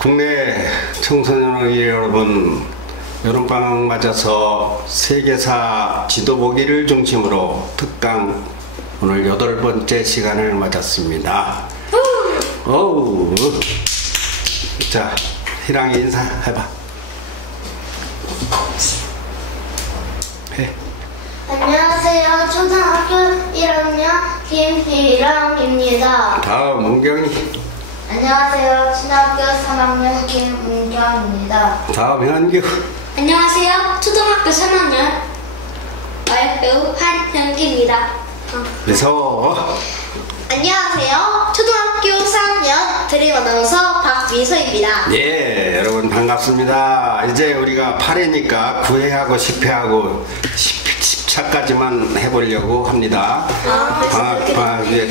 국내 청소년 여러분, 여름방학 맞아서 세계사 지도보기를 중심으로 특강 오늘 8번째 시간을 맞았습니다. 어우, 자, 희랑이 인사해봐. 해. 안녕하세요. 초등학교 1학년 김희랑입니다. 다음 문경이. 안녕하세요. 초등학교 3학년 김문경입니다. 다음 현규. 안녕하세요. 초등학교 3학년 마약배우 한현기입니다. 미서. 안녕하세요. 초등학교 4학년 드림 아나운서 박미서입니다. 예, 여러분 반갑습니다. 이제 우리가 8회니까 9회하고 10회하고 10차까지만 해보려고 합니다.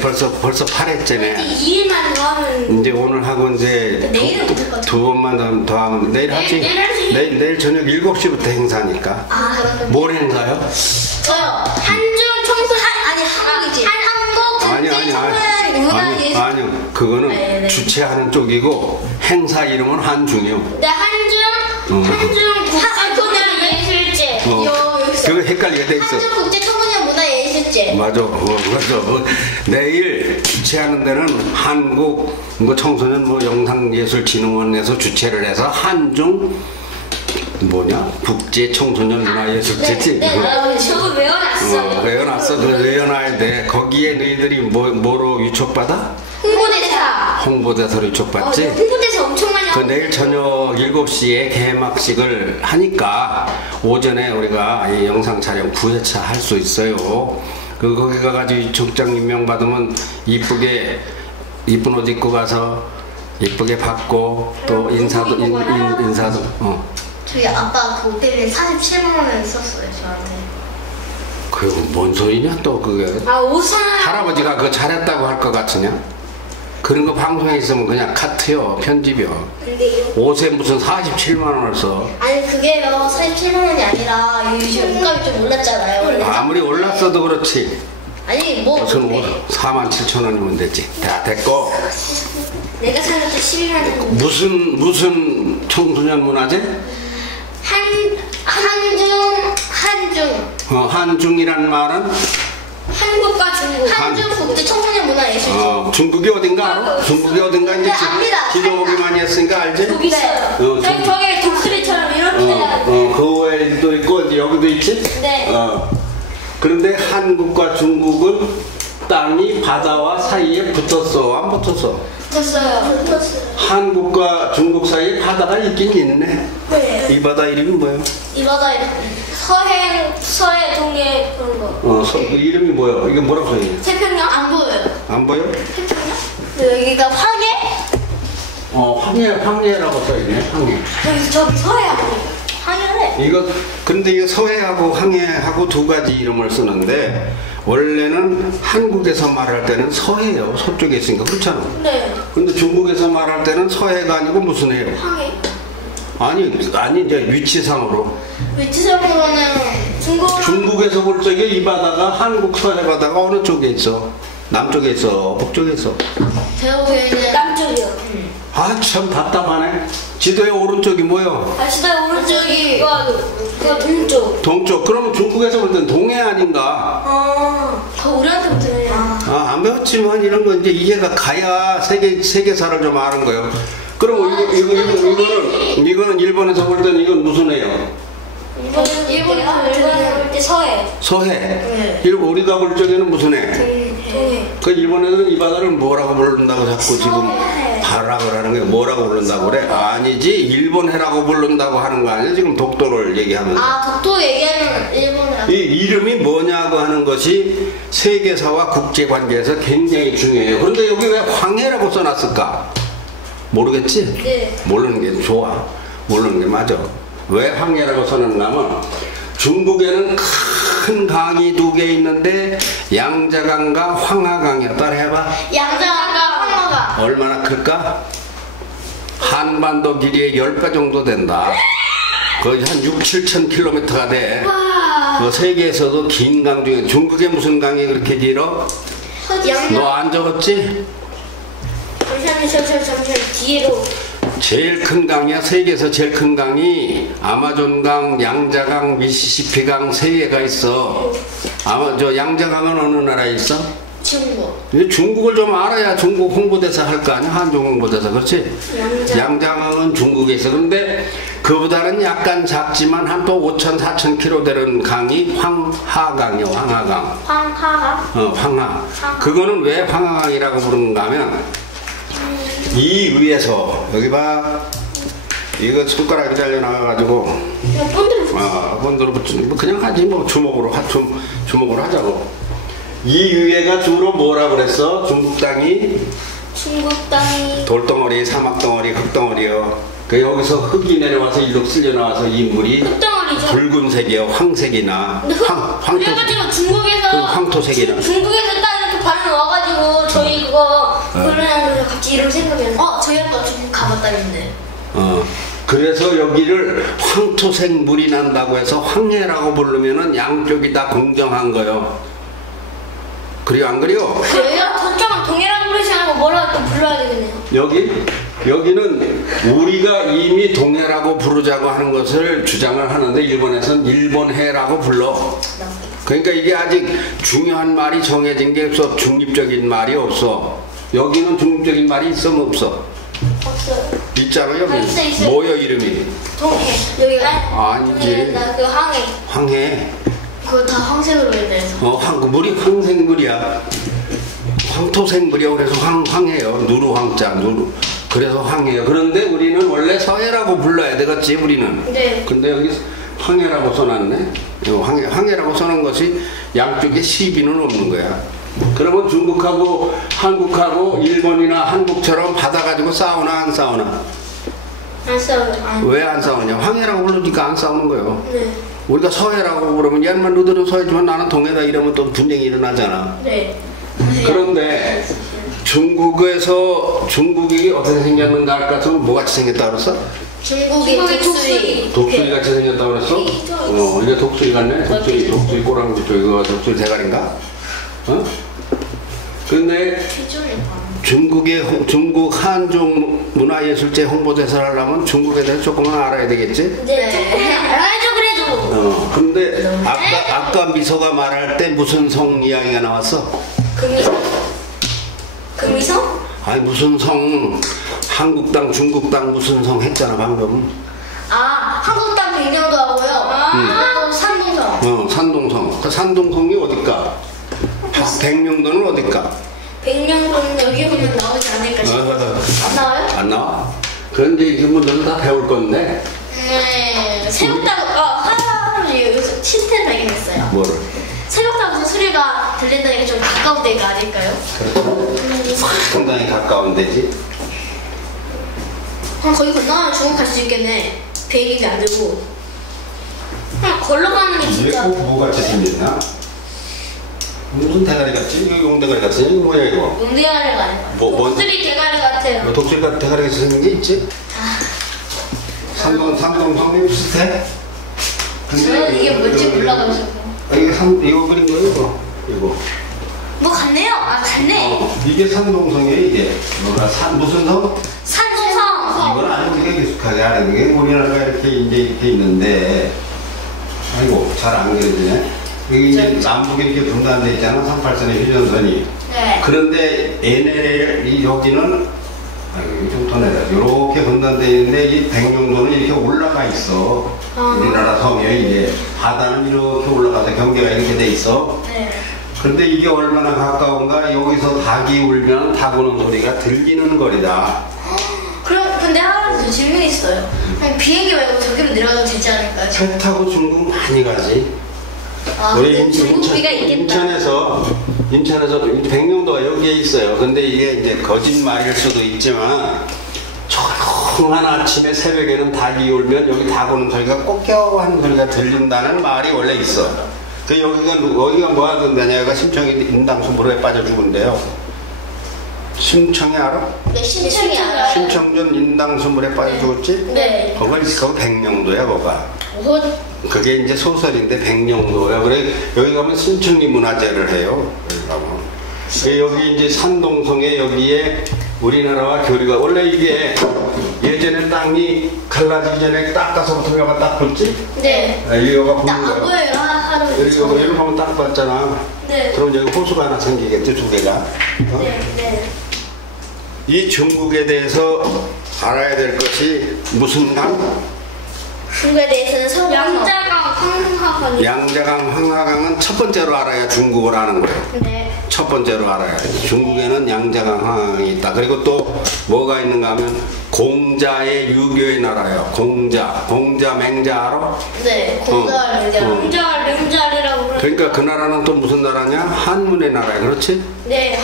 벌써 8회째네. 2일만 더 하면 이제 오늘 하고 이제 내일은 못할 것 같아요. 두 번만 더 하면 내일 하지? 내일 저녁 7시부터 행사니까. 뭘 행사요? 저요. 한중 청소년 아니 한국이지. 한국 전체 청소년 문화예술. 아니요. 그거는 네. 주최하는 쪽이고 행사 이름은 한중이요. 네, 한중 국제 예술제. 그거 헷갈리게 돼 있어. 한중 국제 청소년 문화예술제. 맞아. 내일 주최하는 데는 한국 청소년 영상예술진흥원에서 주최를 해서 한중 국제 청소년 문화예술제지. 네, 저거 외워놨어. 외워놨어. 그거 외워놔야 돼. 거기에 너희들이 뭐로 위촉받아? 홍보대사. 홍보대사로 위촉받지? 홍보대사 엄청 많이 그 하고. 내일 저녁 7시에 개막식을 하니까 오전에 우리가 이 영상 촬영 9회차 할 수 있어요. 거기 가가지고 족장 임명받으면 이쁜 옷 입고 가서 이쁘게 받고 또 인사도. 저희 아빠 그 호텔에 47만 원을 썼어요, 저한테. 그게 뭔 소리냐 또 그게. 옷은 할아버지가 그거 잘했다고 할 것 같으냐? 그런 거 방송에 있으면 그냥 카트요, 편집이요. 근데 옷에 무슨 47만 원을 써. 아니 그게요 47만 원이 아니라 요즘 물값이 좀 올랐잖아요. 원래. 아무리 올랐어도 그렇지. 아니 뭐 무슨 근데 47,000원이면 되지. 다 됐고. 내가 산 것도 12만 원. 무슨 청소년 문화재? 한중 한중이란 말은 한국과 중국 한중 국제 청소년 문화예술제. 중국이 어딘가 알아? 중국이 어딘가 이제 네, 압니다. 지도보기 많이 했으니까 알지? 여기 있어요. 저기 독수리처럼 이렇게 그 외에도 있고 이제 여기도 있지? 네. 그런데 한국과 중국은 땅이 바다와 사이에 붙었어, 안 붙었어? 붙었어요. 한국과 중국 사이에 바다가 있긴 있네. 네. 이 바다 이름이 뭐예요? 이 바다에 서해 동해 그런 거. 그 이름이 뭐예요? 이게 뭐라고 써있냐? 태평양 안 보여요. 안 보여? 태평양? 여기가 황해? 황해라고 써있네. 황해. 저기 서해 황해래. 근데 이거 서해하고 황해하고 두 가지 이름을 쓰는데 원래는 한국에서 말할 때는 서해요. 서쪽에 있으니까 그렇잖아. 네. 근데 중국에서 말할 때는 서해가 아니고 무슨 해요? 황해. 아니 이제 위치상으로. 위치적으로는 중국에서 볼 적에 이 바다가 한국 서해 바다가 어느 쪽에 있어? 남쪽에 있어? 북쪽에 있어? 제가 보기에는 남쪽이요. 참 답답하네. 지도의 오른쪽이 뭐요? 시대 오른쪽이 그거 동쪽. 동쪽. 그러면 중국에서 볼 땐 동해 아닌가? 그 우리한테부터는 안 배웠지만 이런 건 이제 이해가 가야 세계사를 좀 아는 거예요. 그럼 이거는 일본에서 볼 때는 이건 무슨 해요? 일본에서 볼 때 서해. 서해. 네. 우리가 볼 적에는 무슨 해? 동해. 그 일본에서는 이 바다를 뭐라고 부른다고 자꾸 지금 서해. 발악을 하는 게 뭐라고 부른다고 그래? 아니지, 일본 해라고 부른다고 하는 거 아니야? 지금 독도를 얘기하면서. 독도 얘기하면 일본이라고. 이 이름이 뭐냐고 하는 것이 세계사와 국제관계에서 굉장히 중요해요. 그런데 여기 왜 황해라고 써놨을까? 모르겠지? 네. 모르는 게 좋아. 모르는 게 맞아. 왜 황해라고 써놨냐면 중국에는 큰 강이 2개 있는데 양자강과 황하강이야. 따라해봐. 양자가 황하가. 얼마나 클까? 한반도 길이의 10배 정도 된다. 거의 한 6-7천 킬로미터가 돼. 그 세계에서도 긴 강 중에 중국에 무슨 강이 그렇게 길어? 너 안 적었지? 잠시만 뒤로. 제일 큰 강이야. 세계에서 제일 큰 강이 아마존강, 양자강, 미시시피강 세 개가 있어. 아마 저 양자강은 어느 나라에 있어? 중국. 중국을 좀 알아야 중국 홍보대사 할 거 아니야? 한중 홍보대사, 그렇지? 양자강은 중국에 있어. 그런데 그보다는 약간 작지만 한 또 5,000, 4,000km 되는 강이 황하강이야. 황하강. 황하강? 황하. 그거는 왜 황하강이라고 부르는가 하면 이 위에서 여기 봐. 이거 손가락이 잘려나가가지고 본드로 붙이는 그냥 하지 뭐 주먹으로 하자고. 이 위에가 주로 뭐라 그랬어? 중국 땅이 돌덩어리, 사막덩어리, 흙덩어리요. 그 여기서 흙이 내려와서 일로 쓸려 나와서 이 물이 흙덩어리죠? 붉은색이요. 황색이나 그래가지고 중국에서 황토색이나 중국에서 딱 이렇게 반응 와가지고 저희 그거 그러면 갑자기 이런 생각이 저희 아까 중국 가봤다는데. 그래서 여기를 황토색 물이 난다고 해서 황해라고 부르면은 양쪽이 다 공정한 거요. 그래요, 안 그래요? 그래요? 저쪽은 동해라고 부르지 않고 뭐라고 또 불러야 되겠네요. 여기는 우리가 이미 동해라고 부르자고 하는 것을 주장을 하는데 일본에서는 일본해라고 불러. 그러니까 이게 아직 중요한 말이 정해진 게 없어. 중립적인 말이 없어. 여기는 중립적인 말이 있어, 뭐 없어? 없어요. 있잖아, 여기. 있어요. 뭐여 이름이? 동해. 여기가? 아니지. 그 황해. 황해. 그거 다 황색으로 해서. 물이 황색물이야. 황토색물이야. 그래서 황해요. 누르황자, 누르. 그래서 황해요. 그런데 우리는 원래 서해라고 불러야 되겠지, 우리는. 네. 근데 여기 황해라고 써놨네. 황해라고 써놓은 것이 양쪽에 시비는 없는 거야. 그러면 중국하고 한국하고 일본이나 한국처럼 받아가지고 싸우나 안 싸우나? 안 싸워요. 왜 안 싸우냐? 황해라고 부르니까 안 싸우는 거예요. 네. 우리가 서해라고 그러면 얘만 너들은 서해지만 나는 동해다 이러면 또 분쟁이 일어나잖아. 네. 그런데 중국이 어떻게 생겼는가 할 것 같으면 뭐같이 생겼다 그랬어? 중국의 독수리. 독수리 같이 생겼다 그랬어? 이게 독수리 같네? 독수리 꼬랑지 쪽 이거 독수리 대가리인가? 근데 중국 한중 문화예술제 홍보대사를 하려면 중국에 대해서 조금은 알아야 되겠지? 네. 알아야죠 그래도. 근데 아까 미소가 말할 때 무슨 성 이야기가 나왔어? 금이성? 아니 무슨 성, 한국 땅, 중국 땅 무슨 성 했잖아 방금. 한국 땅 백령도 하고요. 또 산동성. 산동성. 그 산동성이 어딜까? 백령도는 어딜까? 백령도는 여기 보면 나오지 않을까 싶어요. 안 나와요? 안 나와? 그런데 이게 뭐 너는 다 배울 건데. 네. 새벽다고 여기서 실태를 발견했어요. 뭐를? 새벽다고 소리가 들린다니까 좀 가까운 데가 아닐까요? 상당히 가까운 데지. 거기 건너가면 중국 갈 수 있겠네. 비행기 안 들고. 그냥 걸러가는 게 이게 진짜. 꼭 뭐같이 생겼나? 무슨 대가리 같지? 이거 용대가리 같지? 이거 뭐야 이거? 용대가리가 아니고 독수리 대가리 같아요. 독수리 같은 대가리 같이 생긴 게 있지? 산동성이 비슷해? 저는 이게 뭔지 몰라가지고. 이거 그린 거예요 이거. 뭐 같네요. 같네. 이게 산동성이에요 이게. 무슨 성? 산동성. 이건 아주 우리가 익숙하게 아는 게 우리나라가 이렇게 있는데 아이고 잘 안 그려지네. 여기 이제 남북에 이렇게 분단돼 있잖아. 38선의 휴전선이. 네. 그런데 여기는 좀 더 내려. 이렇게 분단돼 있는데 이 백령도는 이렇게 올라가 있어. 우리나라 섬에 이제 바다는 이렇게 올라가서 경계가 이렇게 돼 있어. 네. 그런데 이게 얼마나 가까운가? 여기서 닭이 울면 닭 우는 소리가 들리는 거리다. 근데 하나 질문이 있어요. 비행기 말고 저기로 내려가도 되지 않을까요? 배 타고 중국 많이 가지. 우리 중국비가 있겠다. 인천에서 백령도가 여기에 있어요. 근데 이게 이제 거짓말일 수도 있지만 조용한 아침에 새벽에는 닭이 울면 여기 닭 오는 소리가 꼬껴하는 소리가 들린다는 말이 원래 있어. 그 여기가 뭐 하던 데냐가 심청이 인당수 물에 빠져 죽은데요. 심청이 알아? 네, 심청이 알아요. 심청전 인당수 물에 빠져 죽었지? 네. 거기 백령도야 거가. 그게 이제 소설인데 백령도야. 그래 여기 가면 신천리 문화재를 해요. 여기 가면. 여기 이제 산동성에 여기에 우리나라와 교류가 원래 이게 예전에 땅이 갈라지기 전에 닦아서부터 여가 딱 붙지? 네. 여가 붙는 딱 안 거야. 보여요, 하루. 여기 보면 딱 봤잖아. 네. 그럼 여기 호수가 하나 생기겠지, 두 개가. 어? 네, 네. 이 중국에 대해서 알아야 될 것이 무슨 강? 중국에 대해서는 서울 양자강, 황하강. 양자강, 황하강은 첫 번째로 알아야 중국을 아는 거예요. 네. 첫 번째로 알아야 돼. 중국에는 양자강, 황하강이 있다. 그리고 또 뭐가 있는가 하면 공자의 유교의 나라예요. 공자, 맹자 알아? 네. 공자와 맹자. 공자와 맹자리라고 그러니까 그 나라는 또 무슨 나라냐? 한문의 나라야, 그렇지? 네.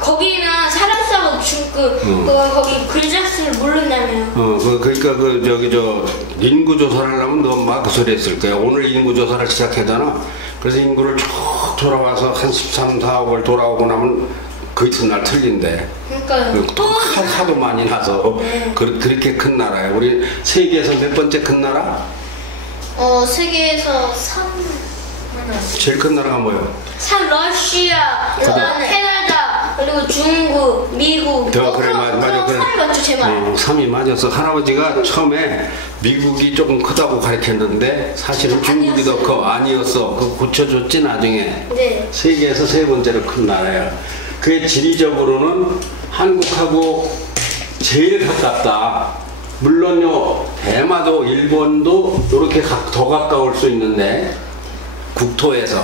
거기는 사람 싸고 거기 글자 수를 모른다며요. 그러니까 저기 인구 조사를 하려면 너 엄마 그 소리 했을 거야. 오늘 인구 조사를 시작하잖아. 그래서 인구를 쭉 돌아와서 한 13, 4억을 돌아오고 나면 그 이튿날 틀린대. 그러니까요. 하도 많이 나서 네. 그렇게 큰 나라야. 우리 세계에서 몇 번째 큰 나라? 세계에서 3. 제일 큰 나라가 뭐예요? 러시아, 캐나다, 그리고 중국, 미국. 그래, 맞아. 그래. 3이 맞죠, 제 말. 3이 맞았어. 할아버지가 처음에 미국이 조금 크다고 가르쳤는데 사실은 중국이 더 커. 아니었어. 그거 고쳐줬지, 나중에. 네. 세계에서 세 번째로 큰 나라야. 그게 지리적으로는 한국하고 제일 가깝다. 물론요, 대마도, 일본도 이렇게 더 가까울 수 있는데, 국토에서.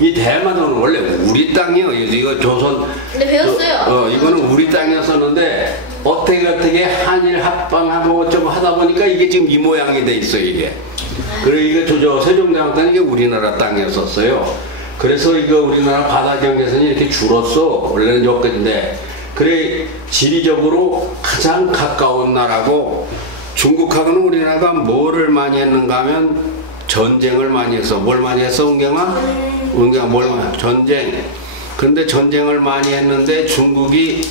이 대마도는 원래 우리 땅이에요. 이거 조선. 근데 배웠어요. 이거는 우리 땅이었었는데, 어떻게 한일 합방하고 어쩌고 하다 보니까 이게 지금 이 모양이 돼 있어요, 이게. 그리고 이게 세종대왕 땅이 이게 우리나라 땅이었었어요. 그래서 이거 우리나라 바다 경계선이 이렇게 줄었어. 원래는 여기인데. 그래, 지리적으로 가장 가까운 나라고, 중국하고는 우리나라가 뭐를 많이 했는가 하면, 전쟁을 많이 했어. 뭘 많이 했어, 은경아? 은경아, 전쟁. 근데 전쟁을 많이 했는데 중국이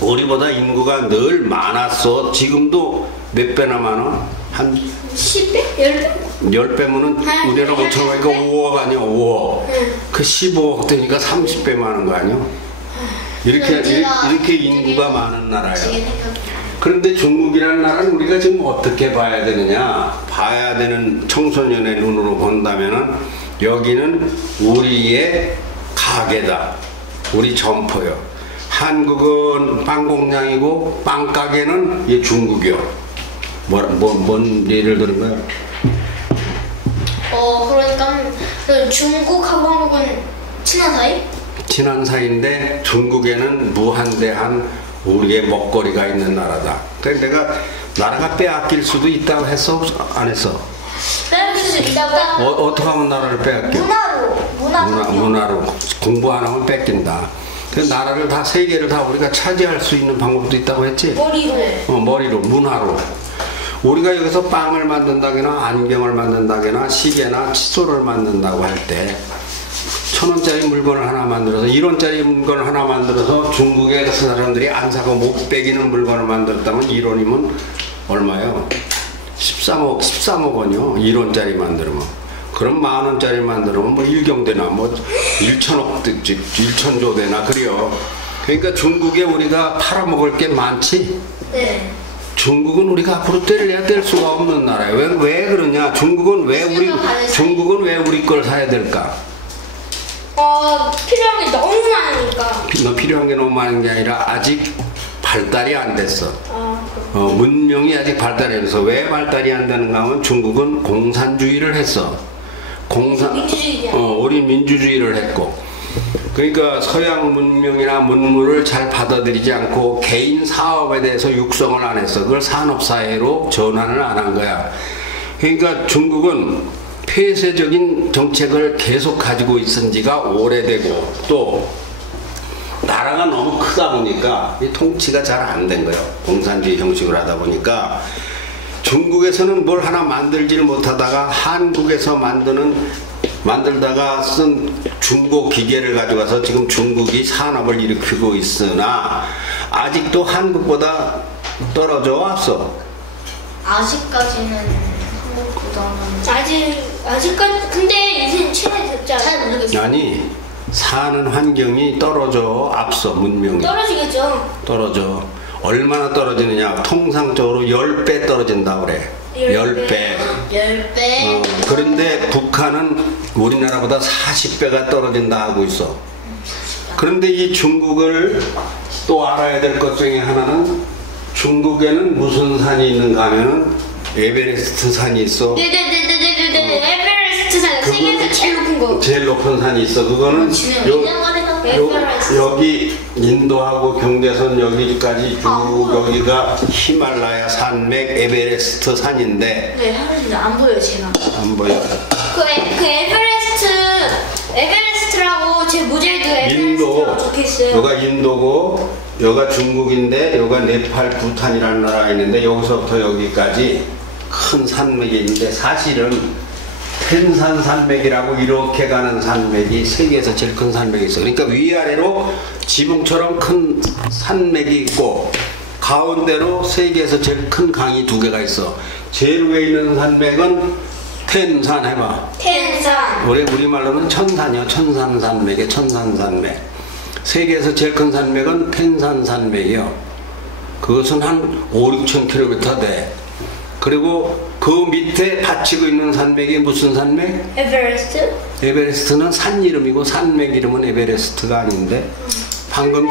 우리보다 인구가 늘 많았어. 지금도 몇 배나 많아? 한 10배? 10배면은 우리나라 5천원이니까 5억 아니야, 5억. 그 15억 되니까 30배 많은 거 아니야? 이렇게 인구가 많은 나라야. 그런데 중국이라는 나라는 우리가 지금 어떻게 봐야 되느냐? 봐야 되는 청소년의 눈으로 본다면은 여기는 우리의 가게다. 우리 점포요. 한국은 빵 공장이고 빵 가게는 이 중국이요. 뭔 예를 들은 거야? 그러니까 중국하고 한국은 친한 사이? 친한 사이인데 중국에는 무한대한 우리의 먹거리가 있는 나라다. 그래서 내가 나라가 빼앗길 수도 있다고 했어? 안 했어? 빼앗길 수 있다고? 어떻게 하면 나라를 빼앗겨? 문화로. 공부 안 하면 뺏긴다. 그래서 나라를 다, 세계를 다 우리가 차지할 수 있는 방법도 있다고 했지? 머리로. 머리로, 문화로. 우리가 여기서 빵을 만든다거나 안경을 만든다거나 시계나 칫솔을 만든다고 할 때 1,000원짜리 물건을 하나 만들어서 1원짜리 물건을 하나 만들어서 중국에 그 사람들이 안 사고 못 빼기는 물건을 만들었다면 1원이면 얼마요? 13억 원이요. 1원짜리 만들면. 그럼 10,000원짜리 만들면 뭐 일경되나 뭐 1,000억 1,000조 되나 그래요. 그러니까 중국에 우리가 팔아먹을 게 많지. 네. 중국은 우리가 앞으로 뗄래야 뗄 수가 없는 나라예요. 왜 그러냐? 중국은 왜 우리 걸 사야 될까? 필요한 게 너무 많으니까. 필요한 게 너무 많은 게 아니라 아직 발달이 안 됐어. 문명이 아직 발달이 안 돼서. 왜 발달이 안 되는가 하면 중국은 공산주의를 했어. 민주주의야. 우리 민주주의를 했고. 그러니까 서양 문명이나 문물을 잘 받아들이지 않고 개인 사업에 대해서 육성을 안 했어. 그걸 산업사회로 전환을 안 한 거야. 그러니까 중국은 폐쇄적인 정책을 계속 가지고 있은 지가 오래되고 또 나라가 너무 크다 보니까 이 통치가 잘 안 된 거예요. 공산주의 형식으로 하다 보니까 중국에서는 뭘 하나 만들지를 못하다가 한국에서 만들다가 쓴 중고 기계를 가져가서 지금 중국이 산업을 일으키고 있으나 아직도 한국보다 떨어져 왔어. 아직까지는 한국보다는 아직까지 근데 이제 최근에 됐잖아. 잘 모르겠어. 아니 사는 환경이 떨어져. 앞서 문명이 떨어지겠죠. 떨어져. 얼마나 떨어지느냐, 통상적으로 10배 떨어진다 그래. 10배. 10배. 그런데 북한은 우리나라보다 40배가 떨어진다 하고 있어. 그런데 이 중국을 또 알아야 될 것 중에 하나는, 중국에는 무슨 산이 있는가 하면은 에베레스트 산이 있어. 네네네네네네. 에베레스트 산. 세계에서 제일 높은 거. 제일 높은 산이 있어. 그거는 여기 인도하고 경계선 여기까지 쭉 여기가 히말라야 산맥 에베레스트 산인데. 네, 하루는 안 보여요, 제가. 안 보여. 그 에베레스트라고 제 모델도 인도, 에베레스트라고 적혀있어요. 여가 인도고 여가 중국인데 여가 네팔, 부탄이라는 나라가 있는데 여기서부터 여기까지 큰 산맥이 있는데, 사실은 텐산 산맥이라고 이렇게 가는 산맥이 세계에서 제일 큰 산맥이 있어. 그러니까 위아래로 지붕처럼 큰 산맥이 있고 가운데로 세계에서 제일 큰 강이 2개가 있어. 제일 위에 있는 산맥은 텐산 해봐. 텐산. 우리말로는 천산이요. 천산산맥에 천산산맥. 세계에서 제일 큰 산맥은 텐산산맥이요. 그것은 한 5-6천 킬로미터 돼. 그리고 그 밑에 받치고 있는 산맥이 무슨 산맥? 에베레스트? 에베레스트는 산 이름이고 산맥 이름은 에베레스트가 아닌데, 방금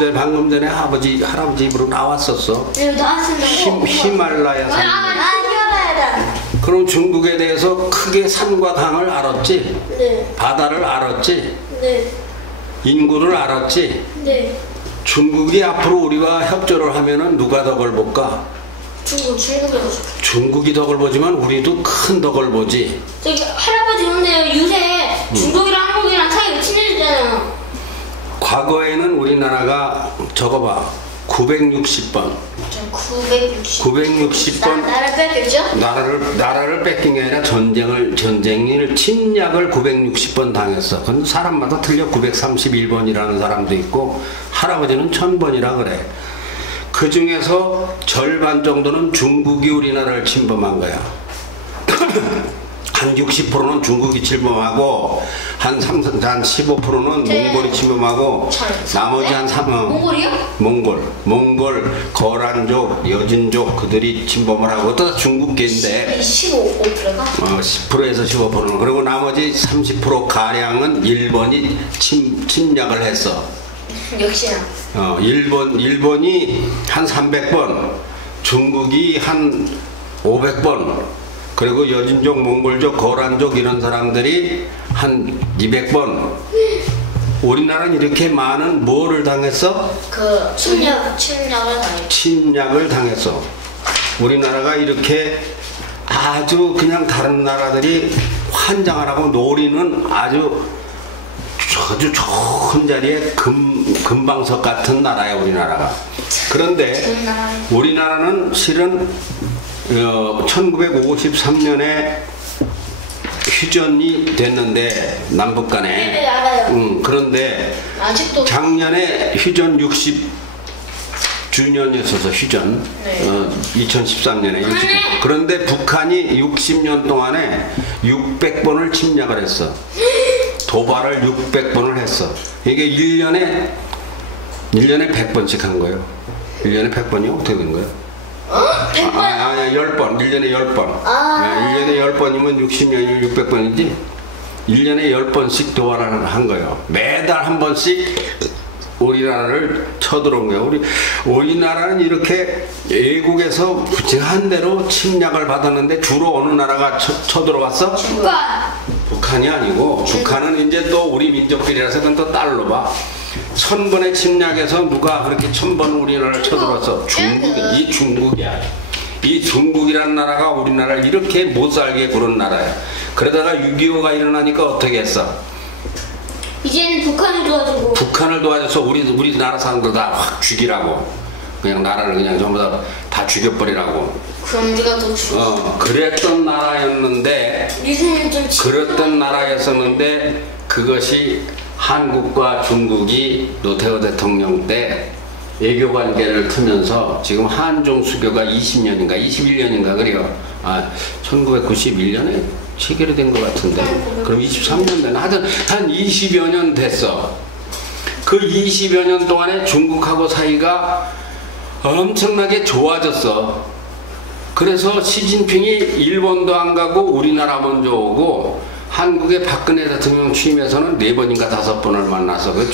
전에 할아버지 입으로 나왔었어. 네, 나왔습니다. 히말라야 산맥. 히말라야다. 그럼 중국에 대해서 크게 산과 강을 알았지? 네. 바다를 알았지? 네. 인구를 알았지? 네. 중국이 앞으로 우리와 협조를 하면은 누가 덕을 볼까? 중국에서. 중국이 덕을 보지만 우리도 큰 덕을 보지. 저기 할아버지 근데 요새 중국이랑 한국이랑 사이가 친해지잖아요. 과거에는 우리나라가 적어봐 960번. 960번 나라를 뺏겼죠? 나라를 뺏긴 게 아니라 전쟁을 침략을 960번 당했어. 근데 사람마다 틀려. 931번이라는 사람도 있고 할아버지는 1000번이라 그래. 그 중에서 절반 정도는 중국이 우리나라를 침범한 거야. 한 60%는 중국이 침범하고 한 15%는 몽골이 침범하고 나머지 한 3%는 몽골이요? 몽골, 거란족, 여진족 그들이 침범을 하고 또 중국계인데 15%가? 10%에서 15%는, 그리고 나머지 30% 가량은 일본이 침략을 했어. 역시나. 일본이 한 300번, 중국이 한 500번, 그리고 여진족, 몽골족, 거란족 이런 사람들이 한 200번. 우리나라는 이렇게 많은 뭐를 당했어? 침략을 당했어. 우리나라가 이렇게 아주 그냥 다른 나라들이 환장을 하고 노리는 아주 좋은 자리에 금방석 같은 나라야 우리나라가. 그런데 우리나라는 실은 1953년에 휴전이 됐는데 남북 간에. 네, 알아요. 그런데 아직도 작년에 휴전 60주년이었어서 휴전. 네. 2013년에. 그런데 북한이 60년 동안에 600번을 침략을 했어. 도발을 600번을 했어. 이게 1년에 100번씩 한 거예요. 1년에 100번이 어떻게 된 거예요? 100번? 아니, 10번. 1년에 10번. 1년에 10번이면 60년이면 600번이지? 1년에 10번씩 도발을 한 거예요. 매달 한 번씩 우리나라를 쳐들어온 거예요. 우리나라는 이렇게 외국에서 부정한 대로 침략을 받았는데 주로 어느 나라가 쳐들어왔어? 북한이 아니고, 북한은 이제 또 우리 민족들이라서 그건 또 딸로 봐. 1000번의 침략에서 누가 그렇게 1000번 우리나라를 쳐들어왔어? 중국이야. 이 중국이라는 나라가 우리나라를 이렇게 못 살게 구른 나라야. 그러다가 6.25가 일어나니까 어떻게 했어? 이제는 북한을 도와줘서 우리나라 사람들 다 확 죽이라고. 그냥 나라를 그냥 전부 다 죽여버리라고. 그럼 우리가 더 죽어. 그랬던 나라였는데, 그것이 한국과 중국이 노태우 대통령 때 외교 관계를 트면서 지금 한중 수교가 20년인가 21년인가 그래요. 1991년에 체결이 된 것 같은데. 그럼 23년 되나? 하여튼 한 20여 년 됐어. 그 20여 년 동안에 중국하고 사이가 엄청나게 좋아졌어. 그래서 시진핑이 일본도 안 가고 우리나라 먼저 오고 한국의 박근혜 대통령 취임해서는 4번인가 5번을 만나서 그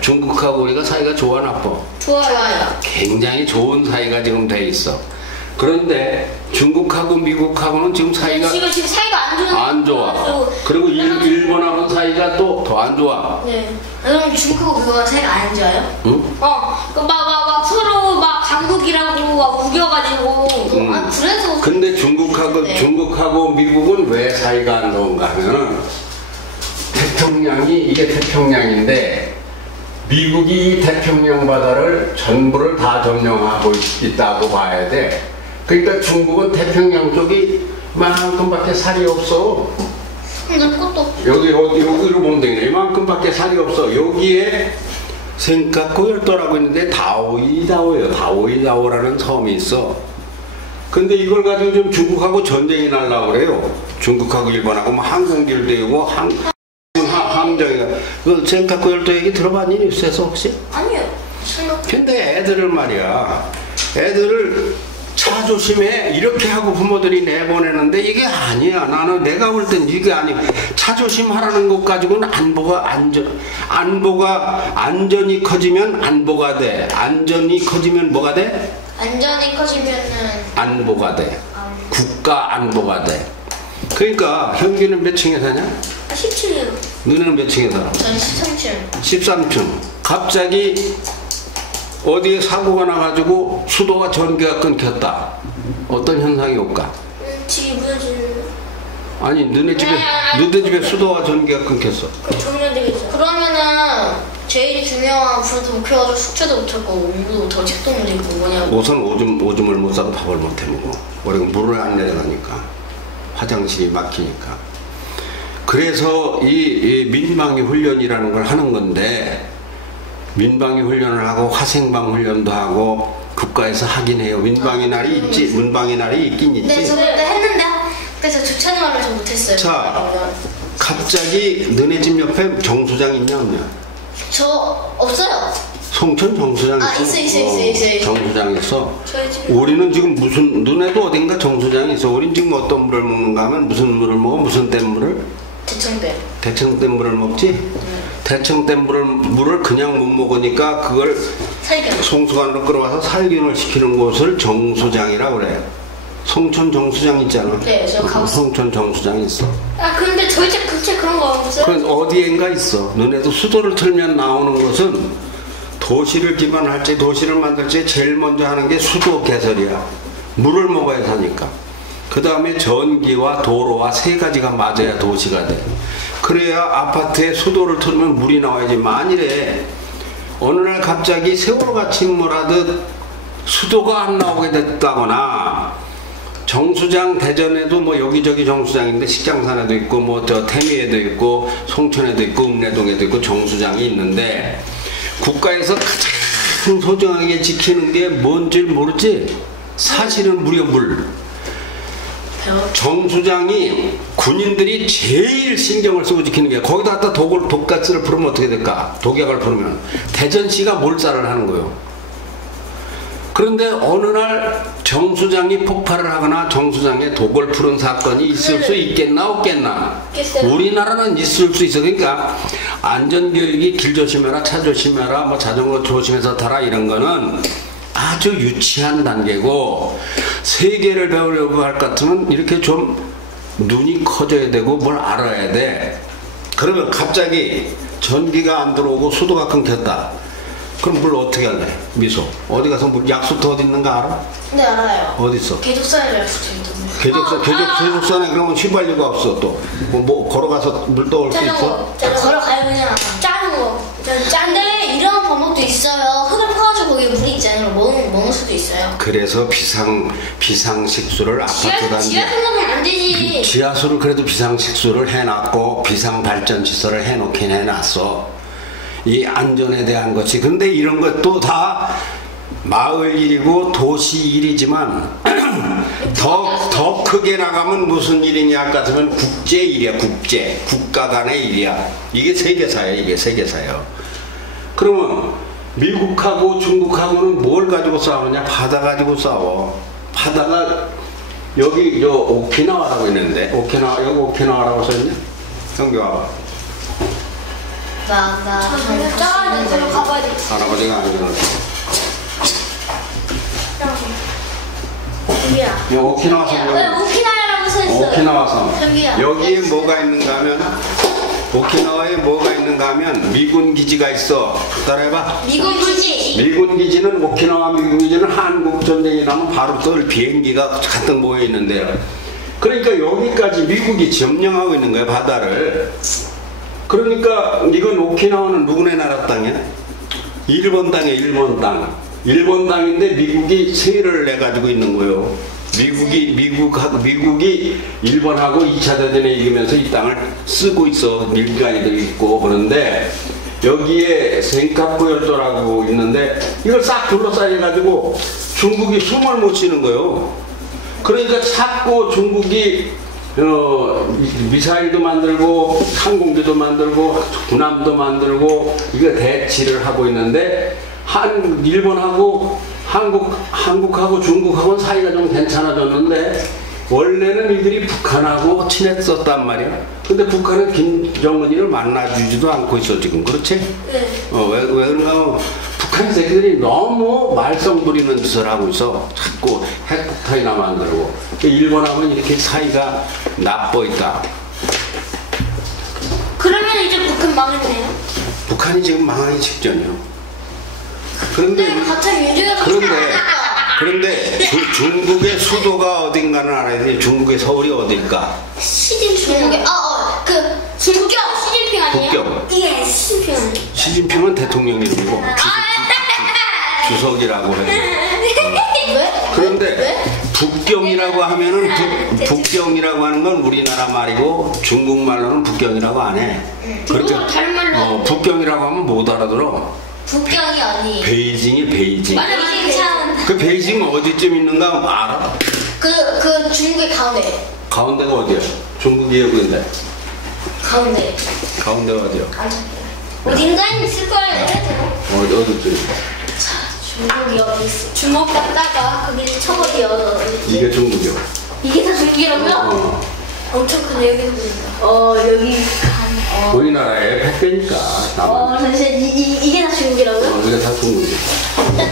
중국하고 우리가 사이가 좋아 나빠? 좋아요. 굉장히 좋은 사이가 지금 돼 있어. 그런데 중국하고 미국하고는 지금 사이가 지금 사이가 안 좋아. 그리고 일본하고 사이가 또 더 안 좋아. 네. 그럼 중국하고 그거 사이가 안 좋아요? 응? 막 서로 막 강국이라고 막 우겨가지고. 그래서. 근데 중국하고 미국은 왜 사이가 안 좋은가 하면은 이게 태평양인데 미국이 이 태평양 바다를 전부를 다 점령하고 있다고 봐야 돼. 그러니까 중국은 태평양 쪽이 이만큼밖에 살이 없어. 근데 그것도 여기로 보면 되겠네. 이만큼밖에 살이 없어. 여기에 생각고열도라고 있는데 다오이다오라는 섬이 있어. 근데 이걸 가지고 좀 중국하고 전쟁이 날라고 그래요. 중국하고 일본하고 뭐 항공기를 대고 함정이가. 그 생각고열도 얘기 들어봤니? 뉴스에서 혹시? 아니요. 근데 애들을 말이야. 애들을 차 조심해 이렇게 하고 부모들이 내보내는데 이게 아니야. 나는 내가 볼 땐 이게 아니야. 차 조심하라는 것 가지고는 안보가 안전이 커지면 안보가 돼. 안전이 커지면 뭐가 돼? 안전이 커지면은 안보가 돼. 국가 안보가 돼. 그러니까 현기는 몇 층에 사냐? 17층. 너네는 몇 층에 살아? 저는 13층. 13층. 갑자기 어디에 사고가 나가지고 수도가 전기가 끊겼다. 어떤 현상이 올까? 집이 무너지는. 아니 너네 집에 수도와 전기가 끊겼어. 정면 되겠죠. 그러면은 제일 중요한 불도 못 켜가지고 숙제도 못할 거고 공부도 못하고 책도 못 읽고 뭐냐고. 우선 오줌을 못 싸고 밥을 못 해먹어. 우리가 물을 안 내려가니까 화장실이 막히니까. 그래서 이 민방위 훈련이라는 걸 하는 건데 민방위 훈련을 하고 화생방 훈련도 하고 국가에서 하긴 해요. 민방위 날이 있지. 민방위 날이 있긴 있지. 네, 저번에 했는데 그래서 주차는 말을 좀 못했어요. 자, 갑자기 너네 집 옆에 정수장 있냐 없냐? 저 없어요. 송천 정수장 있어? 있어요. 정수장 있어. 저희 집에. 우리는 지금 너네도 어딘가 정수장이 있어. 우린 지금 어떤 물을 먹는가 하면 무슨 물을 먹어? 무슨 댐물을? 대청댐. 대청댐 물을 먹지? 대청댐 물을 그냥 못 먹으니까 그걸 살균. 송수관으로 끌어와서 살균을 시키는 곳을 정수장이라고 그래. 송천 정수장 있잖아. 네, 저 가봤어요. 송천 정수장 있어. 근데 저희 집 근처에 그런 거 없어요? 그 어디엔가 있어. 너네도 수도를 틀면 나오는 것은 도시를 기반할지 도시를 만들지 제일 먼저 하는 게 수도 개설이야. 물을 먹어야 사니까. 그 다음에 전기와 도로와 세 가지가 맞아야 도시가 돼. 그래야 아파트에 수도를 틀면 물이 나와야지. 만일에 어느 날 갑자기 세월호가 침몰하듯 수도가 안 나오게 됐다거나 정수장 대전에도 뭐 여기저기 정수장인데 식장산에도 있고 뭐 저 태미에도 있고 송천에도 있고 읍내동에도 있고 정수장이 있는데 국가에서 가장 소중하게 지키는 게 뭔지 모르지? 사실은 무려 물. 정수장이 군인들이 제일 신경을 쓰고 지키는 게 거기다 갖다 독가스를 부르면 어떻게 될까? 독약을 부르면 대전시가 몰살을 하는 거예요. 그런데 어느 날 정수장이 폭발을 하거나 정수장에 독을 푸른 사건이 있을 수 있겠나 없겠나? 우리나라는 있을 수 있어. 그러니까 안전교육이 길 조심해라, 차 조심해라, 뭐 자전거 조심해서 타라 이런 거는 아주 유치한 단계고 세계를 배우려고 할 것 같으면 이렇게 좀 눈이 커져야 되고 뭘 알아야 돼. 그러면 갑자기 전기가 안 들어오고 수도가 끊겼다. 그럼 물 어떻게 할래? 미소. 어디 가서 물 약수터 어디 있는가 알아? 네, 알아요. 어디 있어? 계족산에 계족산에 그러면 휘발유가 없어 또. 뭐 걸어가서 물 떠올 수 있어? 걸어가요 그냥. 짜는 거. 짠데 이런 방법도 있어요. 흙을 퍼가지고 거기에 물이 있잖아요. 먹을 수도 있어요. 그래서 비상식수를 아파트 단지 지하수는 안 되지. 지하수를 그래도 비상식수를 해놨고 비상발전시설을 해놓긴 해놨어. 이 안전에 대한 것이. 근데 이런 것도 다 마을 일이고 도시 일이지만 더 크게 나가면 무슨 일이냐 같으면 국제 일이야. 국가 간의 일이야. 이게 세계사야. 이게 세계사예요. 그러면 미국하고 중국하고는 뭘 가지고 싸우느냐? 바다 가지고 싸워. 바다가 여기 저 오키나와라고 있는데 오키나와 여기 오키나와라고 써있냐? 성규 와봐. 짜야 돼. 가봐야 돼. 할아버지가 아니잖아. 여기야. 여기 오키나와 섬. 왜 오키나와라고 써있어요? 오키나와 섬. 저기야. 여기에 뭐가 있는가 하면 오키나와에 뭐가 있는가 하면 미군 기지가 있어. 따라해봐. 미군 기지. 미군 기지는 오키나와 미군 기지는 한국 전쟁이 나면 바로 뜰 비행기가 가득 모여 있는데요. 그러니까 여기까지 미국이 점령하고 있는 거야 바다를. 그러니까 이건 오키나와는 누구네 나라 땅이야? 일본 땅이야 일본 땅. 일본 땅인데 미국이 세를 내 가지고 있는 거예요. 미국이 일본하고 2차 대전에 이기면서 이 땅을 쓰고 있어. 밀가이도 있고. 그런데 여기에 센카쿠 열도라고 있는데 이걸 싹 둘러싸여 가지고 중국이 숨을 못 쉬는 거예요. 그러니까 자꾸 중국이 미사일도 만들고 항공기도 만들고 군함도 만들고 이거 대치를 하고 있는데 일본하고 한국하고 중국하고는 사이가 좀 괜찮아졌는데 원래는 이들이 북한하고 친했었단 말이야. 근데 북한은 김정은이를 만나주지도 않고 있어 지금. 그렇지? 네. 왜 그런가 하면 북한 새끼들이 너무 말썽 부리는 짓을 하고 있어. 자꾸 핵폭탄이나 만들고. 일본하고는 이렇게 사이가 나빠 있다. 그러면 이제 북한 망했네요. 북한이 지금 망하기 직전이요. 그런데 갑자기 윤주가 그런데 중국의 수도가 어딘가는 알아야 돼. 중국의 서울이 어딜까? 중국의 중국의 시진핑 아니에요? 북경. 예, 시진핑. 시진핑은 대통령 이름이고 주석이라고 해. 왜? 그런데 북경이라고 하면은 북경이라고 하는 건 우리나라 말이고 중국 말로는 북경이라고 안 해. 중국은 다른 말로 북경이라고 하면 못 알아들어. 북경이 아니에요. 베이징이 베이징. 베이징. 그 베이징 어디쯤 있는가 알아? 그 중국의 가운데. 가운데가 어디야? 중국이 여기인데. 가운데. 가운데가 어디야? 어딘가에 있을 거예요. 어디쯤? 중국이 어디 있어? 중국 갔다가 거기 청어디 이게 중국이요. 이게 다 중국이라고요? 엄청 큰 여기도 보인다. 여기 우리나라에 100대니까. 잠시만 이게 다 중국이라고요? 이게 다 중국이야.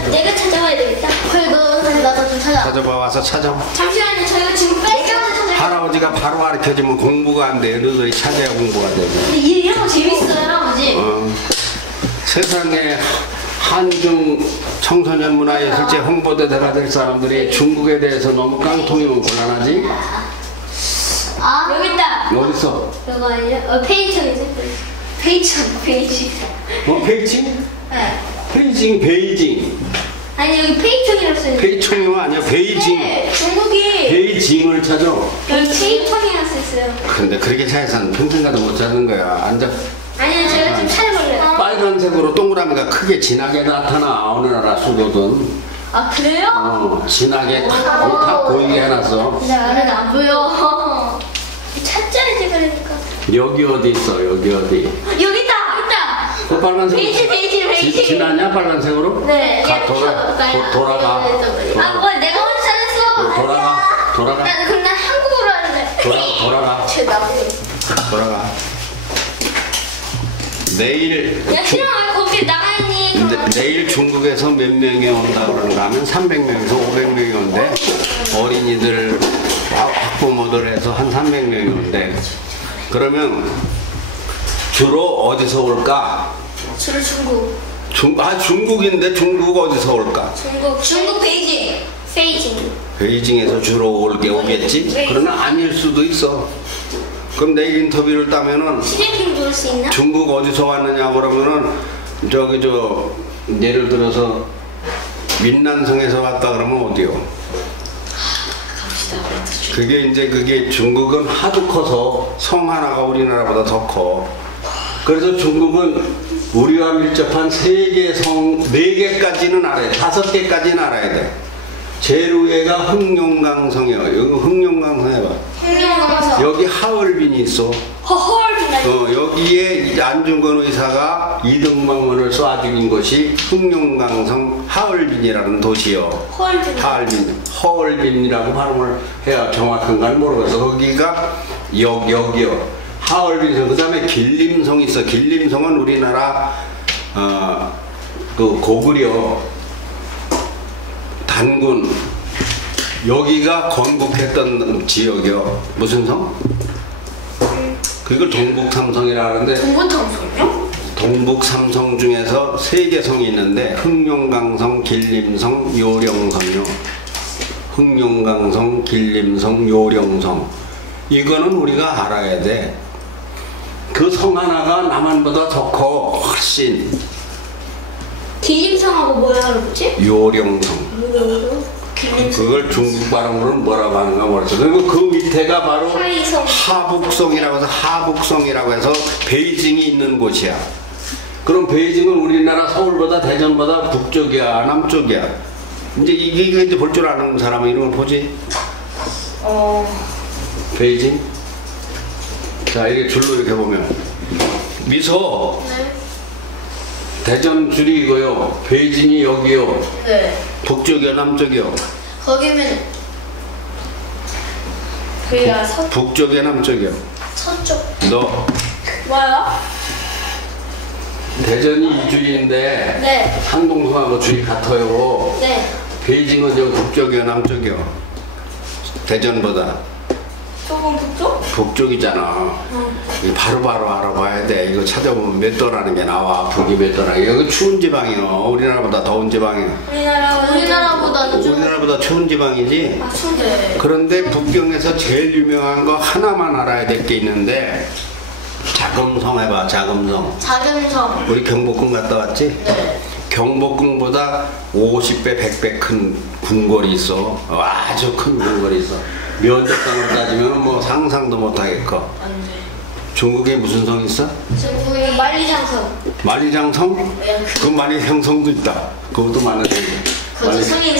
내가 찾아봐야 되겠다. 그래 나도 좀 찾아. 찾아봐 와서 찾아. 잠시만요. 저희가 지금 뺄게요. 할아버지가 바로 가르쳐주면 공부가 안 돼. 너희들이 찾아야 공부가 되고. 근데 이런 거 재밌어요, 할아버지. 세상에 한중 청소년 문화예술제 홍보대사가 될 사람들이 중국에 대해서 너무 깡통이면 곤란하지? 여기 있다. 어딨어? 이거 아니에요? 페이청이죠? 페이청. 베이징? 네. 베이징. 아니 여기 페이청이라고 써있는. 베이총이가 아니야. 베이징. 네, 중국이 베이징을 찾아. 여기 페이청이라고 써있어요. 근데 그렇게 찾아서 평생 가도 못 찾는 거야. 앉아. 아니요, 제가 좀 찾아볼래요. 빨간색으로 동그라미가 크게 진하게 나타나. 어느 나라 수도든. 아 그래요? 진하게 다 보이게 해놨어. 근데 안에는 안 보여. 찾자야지 그러니까. 여기 어디 있어? 여기 어디? 여기 있다. 그 빨간색. 베이지. 진하냐 빨간색으로? 네. 돌아가. 뭐 내가 먼저 찾았어. 돌아가. 그럼 난 한국어로 하는데. 돌아가. 제 나무. 돌아가. 내일 야 싫어. 거기 나가 있니? 내일 중국에서 몇 명이 온다 그러는가 하면 300명에서 500명이 온대. 어린이들 학부모들 해서 한 300명이 온대. 그러면 주로 어디서 올까? 주로 중국. 중국인데 중국 어디서 올까? 중국 베이징. 베이징에서 주로 오겠지? 그러나 아닐 수도 있어. 그럼 내일 인터뷰를 따면은 시진핑 부를 수 있나? 중국 어디서 왔느냐 그러면은 예를 들어서 민난성에서 왔다 그러면 어디요? 갑시다. 그게 중국은 하도 커서 성 하나가 우리나라보다 더 커. 그래서 중국은 우리와 밀접한 3개 성, 4개까지는 알아야 돼. 5개까지는 알아야 돼. 제일 위에가 흥룡강성이야. 여기 흥룡강성 해봐. 흥룡강성. 여기 하얼빈이 있어. 허헐빈. 여기에 이 안중근 의사가 이등병원을 쏴 죽인 곳이 흑룡강성 하얼빈이라는 도시요. 허얼빈이라고 발음을 해야 정확한 건 모르겠어. 거기가 여기요. 하얼빈성. 그 다음에 길림성이 있어. 길림성은 우리나라 그 고구려 단군 여기가 건국했던 지역이요. 무슨 성? 그걸 동북삼성이라 하는데 동북삼성이요? 동북삼성 중에서 3개 성이 있는데 흑룡강성, 길림성, 요령성이요. 흑룡강성, 길림성, 요령성. 이거는 우리가 알아야 돼. 그 성 하나가 남한보다 더 커. 훨씬. 길림성하고 뭐야 할아버지? 요령성. 그걸 중국 발음으로는 뭐라고 하는가 모르겠어. 그리고 그 밑에가 바로 하북성이라고 해서 베이징이 있는 곳이야. 그럼 베이징은 우리나라 서울보다 대전보다 북쪽이야, 남쪽이야. 이제 이게 이제 볼 줄 아는 사람은 이런 걸 보지. 베이징. 자, 이렇게 줄로 이렇게 보면 미소. 네. 대전 줄이 이거요. 베이징이 여기요. 네. 북쪽이요, 남쪽이요. 거기면 그야 북쪽이요, 남쪽이요. 서쪽. 너 뭐요? 대전이 이 줄인데 네. 상동성하고 줄이 같아요. 네. 베이징은 여기 북쪽이요, 남쪽이요. 대전보다 조금 북쪽? 북쪽이잖아. 이거 바로바로 알아봐야 돼. 이거 찾아보면 몇 도라는 게 나와. 북이 몇 도라는 게. 여기 추운 지방이요. 우리나라보다 더운 지방이요. 우리나라보다 추운 지방이지. 아, 추운데. 그런데 북경에서 제일 유명한 거 하나만 알아야 될 게 있는데 자금성 해봐. 자금성. 자금성. 우리 경복궁 갔다 왔지? 네. 경복궁보다 50배, 100배 큰 궁궐이 있어. 아주 큰 궁궐이 있어. 면적상으로 따지면 뭐 상상도 못하겠고. 안 돼. 중국에 무슨 성이 있어? 중국에 만리장성. 만리장성? 네. 그 만리장성도 있다. 그것도 많은 성이. 그것도 성이.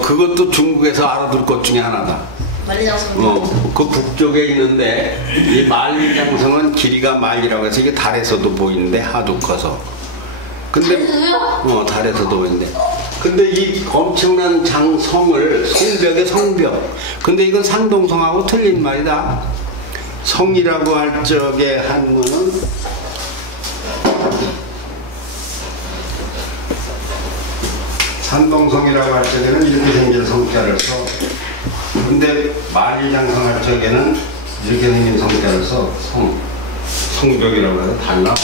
그것도 중국에서 알아둘 것 중에 하나다. 만리장성. 그 북쪽에 있는데 이 만리장성은 길이가 마일이라고 해서 이게 달에서도 보이는데 하도 커서. 근데 달에서요? 달에서도 보이는데. 근데 이 엄청난 장성을 성벽에 성벽. 근데 이건 산동성하고 틀린 말이다. 성이라고 할 적에 한 거는 산동성이라고 할 적에는 이렇게 생긴 성자를 써. 근데 만리장성 할 적에는 이렇게 생긴 성자를 써. 성벽이라고 해서 달라.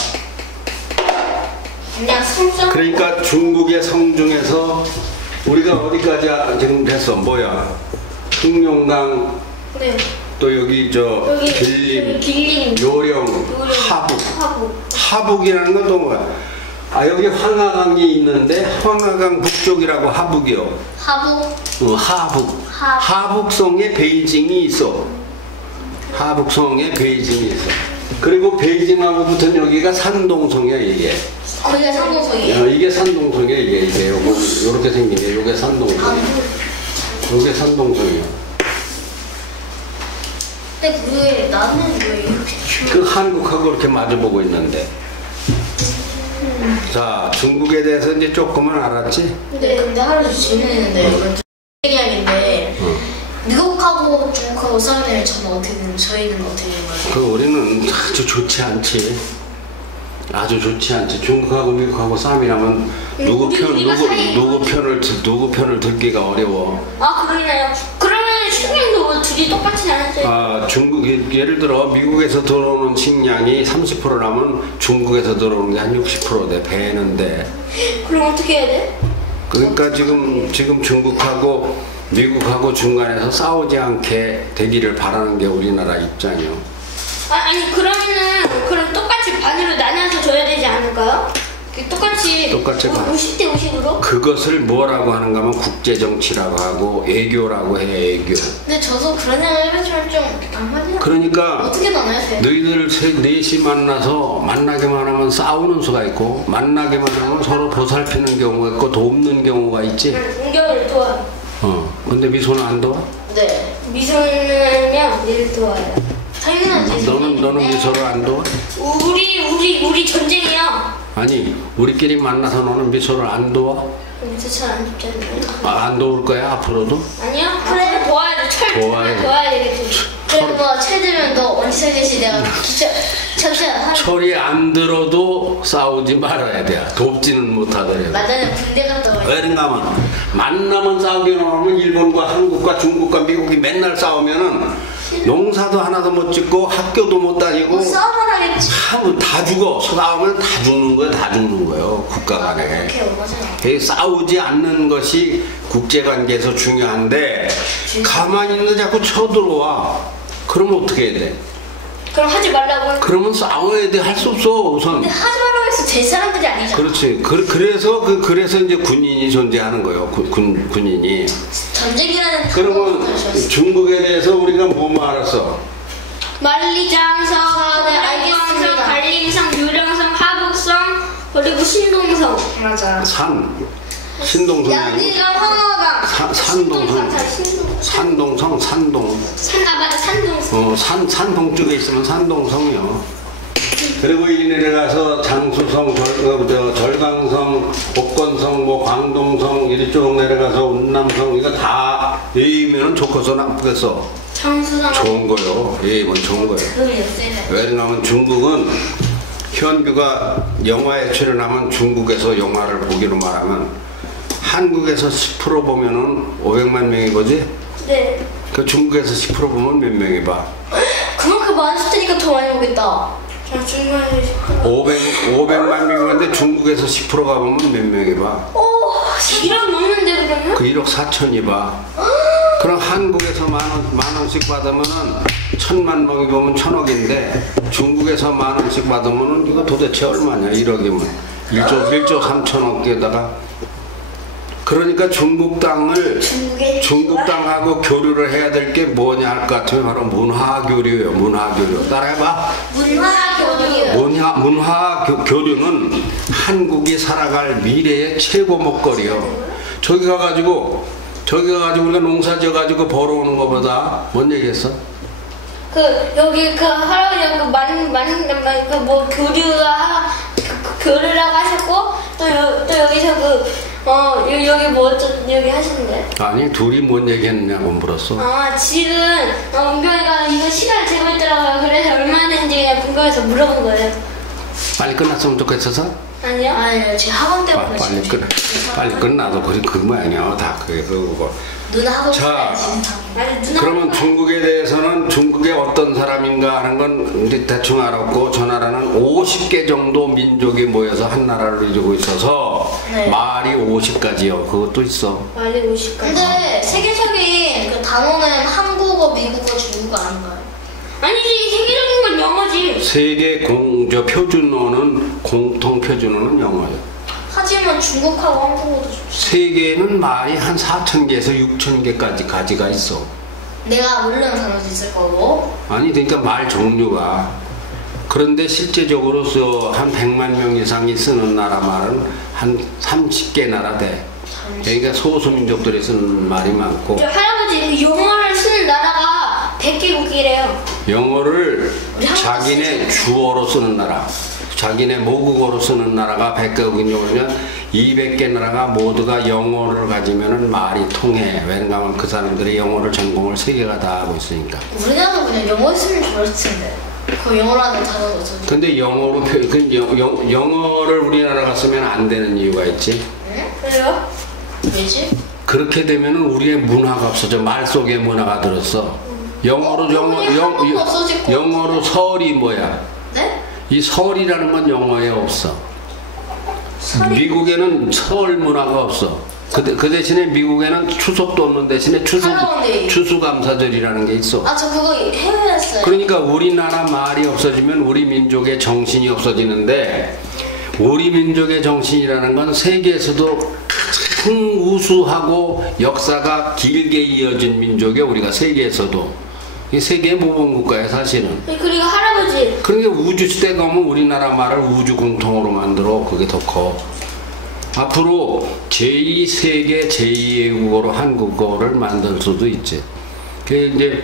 그냥 성적. 그러니까 중국의 성 중에서 우리가 어디까지 지금 됐어? 뭐야? 흑룡강, 네. 또 여기 여기 길림, 요령, 하북이라는 건 또 뭐야? 여기 황하강이 있는데 황하강 북쪽이라고 하북이요. 하북. 하북성에 베이징이 있어. 하북성에 베이징이 있어. 그리고 베이징하고 붙은 여기가 산동성이야 이게. 거기가 산동성이에요? 이게 산동성이야 이게 요렇게 생긴 게 요게 산동성. 요게 산동성이야. 근데 왜 나는 왜 이렇게 그 한국하고 이렇게 마주보고 있는데. 자, 중국에 대해서 이제 조금은 알았지? 근데 하루 질문 있는데 이건 얘기하는데 미국하고 중국하고 싸우면 저희는 어떻게 된 거예요? 그 우리는 아주 좋지 않지. 아주 좋지 않지. 중국하고 미국하고 싸움이 나면 누구 편을 들기가 어려워. 아, 그러나요? 그러면 식량도 둘이 똑같이 나눠져요? 예를 들어 미국에서 들어오는 식량이 30%라면 중국에서 들어오는 게 한 60% 돼. 배는데. 그럼 어떻게 해야 돼? 그러니까 지금 중국하고 미국하고 중간에서 싸우지 않게 되기를 바라는 게 우리나라 입장이요. 아니 그럼 똑같이 반으로 나눠서 줘야 되지 않을까요? 똑같이 50대 50으로? 그것을 뭐라고 하는가 하면 국제정치라고 하고 애교라고 해. 애교. 근데 저도 그런 생각을 해봤지만 좀 안 맞아요. 그러니까 어떻게 나눠야 돼요? 너희들 넷이 만나서 만나기만 하면 싸우는 수가 있고 만나기만 하면 서로 보살피는 경우가 있고 돕는 경우가 있지. 공격을 도와요. 근데 미소는 안 도와? 네. 미소는요 일 도와요. 당연하지. 너는 미소를 안 둬? 우리 전쟁이야. 아니 우리끼리 만나서 너는 미소를 안 둬? 미소 잘안 줬잖아요. 안 도울 거야 앞으로도? 아니요. 그래 도와야지. 철 도와야 도와야 이렇게. 그래 뭐철 들면 너 원치사기 시대가 잠시만. 철이 안 들어도 싸우지 말아야 돼. 돕지는 못하더라도. 맞아요. 군대 갔다 와. 왜그런가 하면 만나면 싸우게 나오면 일본과 한국과 중국과 미국이 맨날 싸우면은 농사도 하나도 못 짓고 학교도 못 다니고 싸움을 하겠지. 다 죽어. 싸우면 다 죽는 거야. 다 죽는 거예요. 국가 간에. 그렇게 싸우지 않는 것이 국제관계에서 중요한데 가만히 있는데 자꾸 쳐들어와. 그러면 어떻게 해야 돼? 그럼 하지 말라고. 그러면 싸워야 돼. 할 수 없어 우선. 근데 하지 말라고 해서 제 사람들이 아니잖아. 그렇지. 그래서 이제 군인이 존재하는 거예요. 군인이. 전쟁이라는. 그러면 중국에 대해서 우리가 뭐만 알았어? 만리장성, 네, 알겠습니다. 관광성, 관림성, 유령성, 하북성, 그리고 신동성. 맞아. 신동성이 아니고 양지강, 황허강. 산동. 맞아, 산동성. 산 동쪽에 있으면 산동성이요. 그리고 이 내려가서 장수성, 절강성, 복건성, 뭐 광동성 이쪽 내려가서 운남성 이거 다 외우면은 좋겠어 나쁘겠어? 장수성. 좋은 거요. 이건 좋은 거예요. 왜냐하면 중국은 현규가 영화에 출연하면 중국에서 영화를 보기로 말하면 한국에서 10% 보면은 500만 명이 거지? 네. 그 중국에서 10% 보면 몇 명이 봐? 그만큼 많을 테니까 더 많이 오겠다. 500만 명인데 중국에서 10%가 보면 몇 명이 봐? 오, 1억 넘는데 그러면? 그 1억 4천이 봐. 그럼 한국에서 만 원씩 받으면은 1000만 명이 보면 1000억인데 중국에서 만 원씩 받으면은 이거 도대체 얼마냐 1억이면 1조 3천억에다가 그러니까 중국 땅하고 교류를 해야 될 게 뭐냐 할 것 같으면 바로 문화교류예요. 문화교류. 따라해봐. 문화교류는 한국이 살아갈 미래의 최고 먹거리요. 저기 가가지고 우리가 농사 지어가지고 벌어오는 것보다 뭔 얘기했어? 여기 할아버지 뭐 교류라고 하셨고 또 여기서 여기 뭐 여기 하시는 거예요? 아니 둘이 뭔 얘기했냐고 물었어. 지금 은경이가 이거 시간 재고 있더라고요. 그래서 얼마나 되는지 그냥 궁금해서 물어본 거예요. 빨리 끝났으면 좋겠어서? 아니요. 제 학원 때문에. 빨리 끝나도 그 모양이야. 다 그게 그거고. 누나 학원 자, 아니 누나. 그러면 중국에 대해서는 중국의 어떤 사람인가 하는 건 이제 대충 알았고 저 나라는 50개 정도 민족이 모여서 한 나라를 이루고 있어서 네. 말이 50가지요. 그것도 있어. 말이 50까지. 근데 세계적인 그 단어는 한국어, 미국어, 중국어 아닌가요? 아니지, 세계적인 건 영어지. 세계 표준어는 공통 표준어는 영어예요. 하지만 중국하고 한국어도 좋지. 세계는 말이 한 4,000개에서 6,000개까지 가지가 있어. 내가 모르는 단어도 있을 거고. 아니 그러니까 말 종류가. 그런데 실제적으로 한 100만 명 이상이 쓰는 나라 말은 한 30개 나라 돼. 그러니까 소수민족들이 쓰는 말이 많고. 할아버지 영어를 쓰는 나라가 100개국이래요. 영어를 우리 한국도 자기네 주어로 쓰는 나라, 자기네 모국어로 쓰는 나라가 100개국이냐 그러면 200개 나라가 모두가 영어를 가지면은 말이 통해. 왜냐하면 그 사람들이 영어를 전공을 3개가 다 하고 있으니까. 우리나라도 그냥 영어 쓰면 좋을 텐데. 그 영어라는 단어가 없어. 근데 영어로 영어를 우리나라가 쓰면 안 되는 이유가 있지. 응? 그래요? 왜지? 그렇게 되면은 우리의 문화가 없어져. 말 속에 문화가 들었어. 영어로 영어로 설이 뭐야? 네? 이 설이라는 건 영어에 없어. 미국에는 설 문화가 없어. 그 대신에 미국에는 추석도 없는 대신에 추수감사절이라는 게 있어. 저 그거 해외했어요. 그러니까 우리나라 말이 없어지면 우리 민족의 정신이 없어지는데 우리 민족의 정신이라는 건 세계에서도 큰 우수하고 역사가 길게 이어진 민족이 우리가 세계에서도 이 세계 모범국가야 사실은. 그리고 할아버지 그러니까 우주시대 가면 우리나라 말을 우주 공통으로 만들어. 그게 더 커. 앞으로 제2세계 제2외국어로 한국어를 만들 수도 있지. 그 이제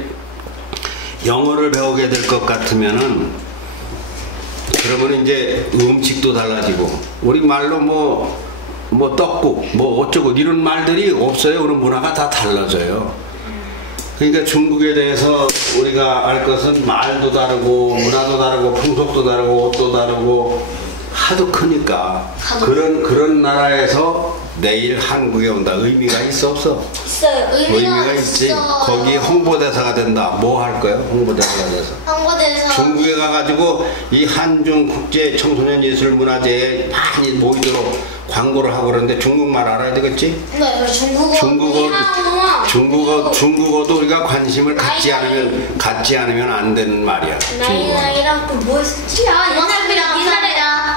영어를 배우게 될 것 같으면은 그러면 이제 음식도 달라지고 우리 말로 뭐 떡국 뭐 어쩌고 이런 말들이 없어요. 그런 문화가 다 달라져요. 그러니까 중국에 대해서 우리가 알 것은 말도 다르고 문화도 다르고 풍속도 다르고 옷도 다르고 하도 크니까 그런 나라에서 내일 한국에 온다 의미가 있어 없어? 있어요. 의미가 있지. 있어요. 거기 홍보대사가 된다. 뭐 할 거예요? 홍보대사가 돼서. 한국에서 중국에 가가지고 이 한중 국제 청소년 예술 문화제에 많이 모이도록 광고를 하고 그러는데 중국말 알아야 되겠지? 네, 중국어도 우리가 관심을 갖지 않으면 안 되는 말이야. 나이랑 또 뭐 했었지?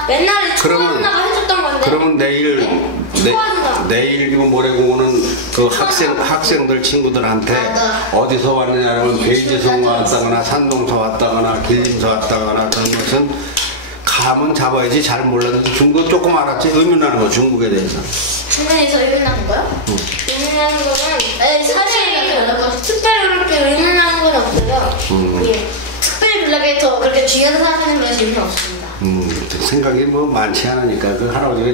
옛날에 그러면- 초안나가 해줬던 건데. 그러면 내일 좋아한다. 내일 모레고는 그 학생들 친구들한테 맞아. 어디서 왔느냐면 베이지성 왔다거나 산동서 왔다거나 길림서 왔다거나 그런 것은 감은 잡아야지. 잘 몰라도 중국어 조금 알았지. 의문하는 거 중국에 대해서. 중국에서 의문하는 거요? 의문하는 거는 네, 사실 특별히 그렇게 의문하는 건 없어요. 예. 특별히 연락에 그렇게 중요한 사람들은 그런 질문 없습니다. 생각이 뭐 많지 않으니까 그 할아버지가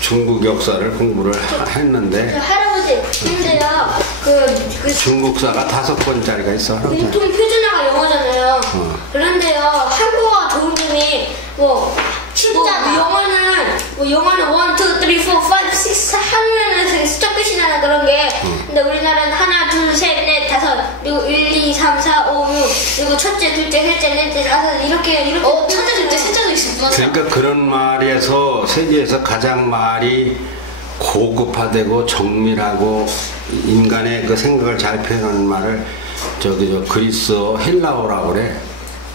중국 역사를 공부를 했는데 그 할아버지 근데요 그 중국사가 5권짜리가 있어. 할아버지. 공통 표준어가 영어잖아요. 어. 그런데요 한국어가 좋은 점이 쉽잖아. 영어는 1, 2, 3, 4, 5, 6 하면은 숫자 끝이 나는 그런 게 근데 우리나라는 하나, 둘, 셋, 넷, 다섯 그리고 1, 2, 3, 4, 5, 6 그리고 첫째, 둘째, 셋째, 넷째, 다섯 이렇게 첫째, 둘째, 셋째도 있었구나. 그러니까 그런 말에서 세계에서 가장 말이 고급화되고 정밀하고 인간의 그 생각을 잘 표현하는 말을 저 그리스어 헬라어라고 그래.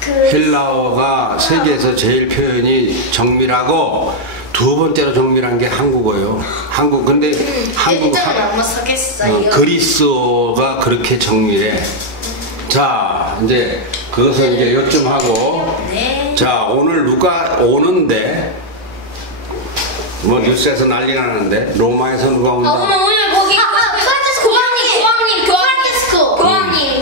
헬라어가 세계에서 제일 표현이 정밀하고 두 번째로 정밀한 게 한국어예요. 근데 안 맞겠어요. 그리스어가 그렇게 정밀해. 자, 이제 그것은 이제 요쯤 하고. 네. 자, 오늘 누가 오는데 뭐 뉴스에서 난리가 나는데 로마에서 누가 온다. 오늘 거기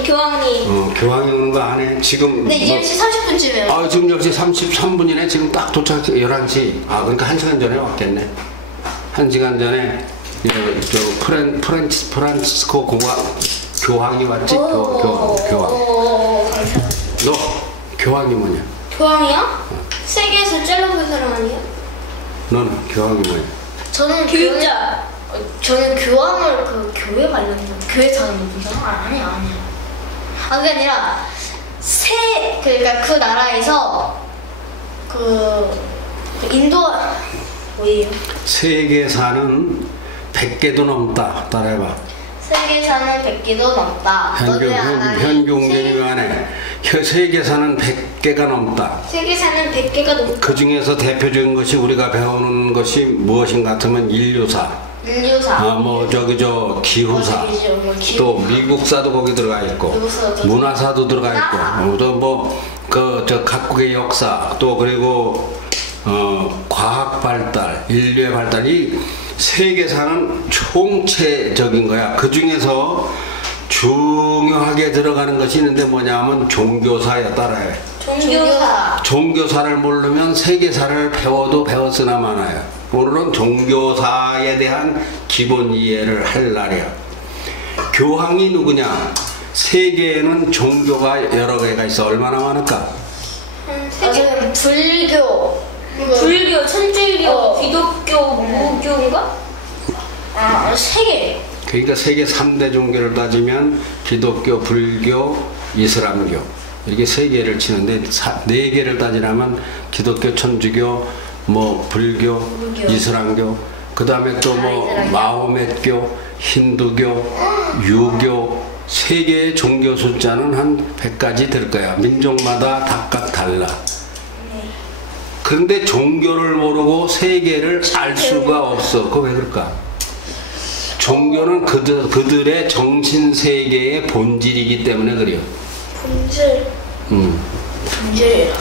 교황님 교황이 오는 거 안 해. 지금 네, 10시 30분쯤에. 지금 10시 33분이네. 지금 딱 도착 11시. 그러니까 1시간 전에 왔겠네. 1시간 전에 프란치스코 교황이 왔지? 교황. 감사합니다. 너 교황이 뭐냐? 교황이요? 세계에서 제일 높은 사람 아니에요? 너는 교황이 뭐냐? 저는 교육자. 저는 교황을 교회 관련된 교회 가는 분이잖아. 아니야. 그게 아니라 그러니까 그 나라에서 인도 뭐예요? 세계 사는 100개도 넘다. 따라해봐. 세계 사는 100개도 넘다. 현경제님 안에 세계 사는 100개가 넘다. 세계 사는 100개가 넘다. 그 중에서 대표적인 것이 우리가 배우는 것이 무엇인가 같으면 인류사. 기후사. 또 미국사도 거기 들어가 있고, 문화사도 들어가 있고, 또 각국의 역사, 또 그리고 과학 발달, 인류의 발달이 세계사는 총체적인 거야. 그 중에서 중요하게 들어가는 것이 있는데 뭐냐면 종교사에 따라요. 종교사를 모르면 세계사를 배웠으나 마나요. 오늘은 종교사에 대한 기본 이해를 할 날이야. 교황이 누구냐? 세계에는 종교가 여러 개가 있어. 얼마나 많을까? 불교, 천주교, 기독교, 무교인가? 세 개. 그러니까 세계 3대 종교를 따지면 기독교, 불교, 이슬람교 이렇게 세 개를 치는데 네 개를 따지려면 기독교, 천주교, 불교, 이슬람교, 그 다음에 또 마호멧교, 힌두교, 유교, 세 개의 종교 숫자는 한 100가지 될 거야. 민족마다 각각 달라. 그런데 종교를 모르고 세계를 알 수가 없어. 그거 왜 그럴까? 종교는 그들의 정신 세계의 본질이기 때문에 그래요. 본질이라.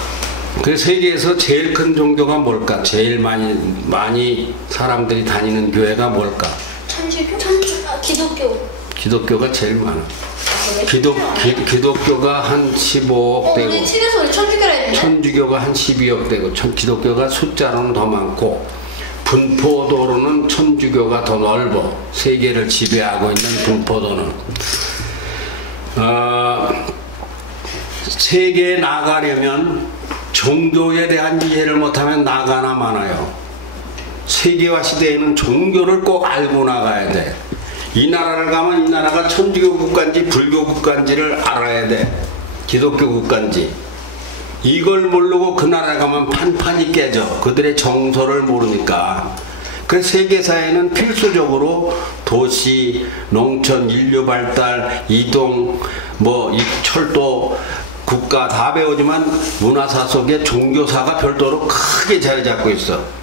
그 세계에서 제일 큰 종교가 뭘까? 제일 많이 사람들이 다니는 교회가 뭘까? 기독교. 기독교가 제일 많아. 기독교가 한 15억 되고 우리 책에서 우리 천주교라 했는데. 천주교가 한 12억 되고 기독교가 숫자로는 더 많고 분포도로는 천주교가 더 넓어. 세계를 지배하고 있는 분포도는 세계에 나가려면 종교에 대한 이해를 못하면 나가나 마나요. 세계화 시대에는 종교를 꼭 알고 나가야 돼. 이 나라를 가면 이 나라가 천주교 국가인지 불교 국가인지를 알아야 돼. 기독교 국가인지. 이걸 모르고 그 나라에 가면 판판이 깨져. 그들의 정서를 모르니까. 그래서 세계사회는 필수적으로 도시, 농촌, 인류 발달, 이동, 철도, 국가 다 배우지만 문화사 속에 종교사가 별도로 크게 자리 잡고 있어.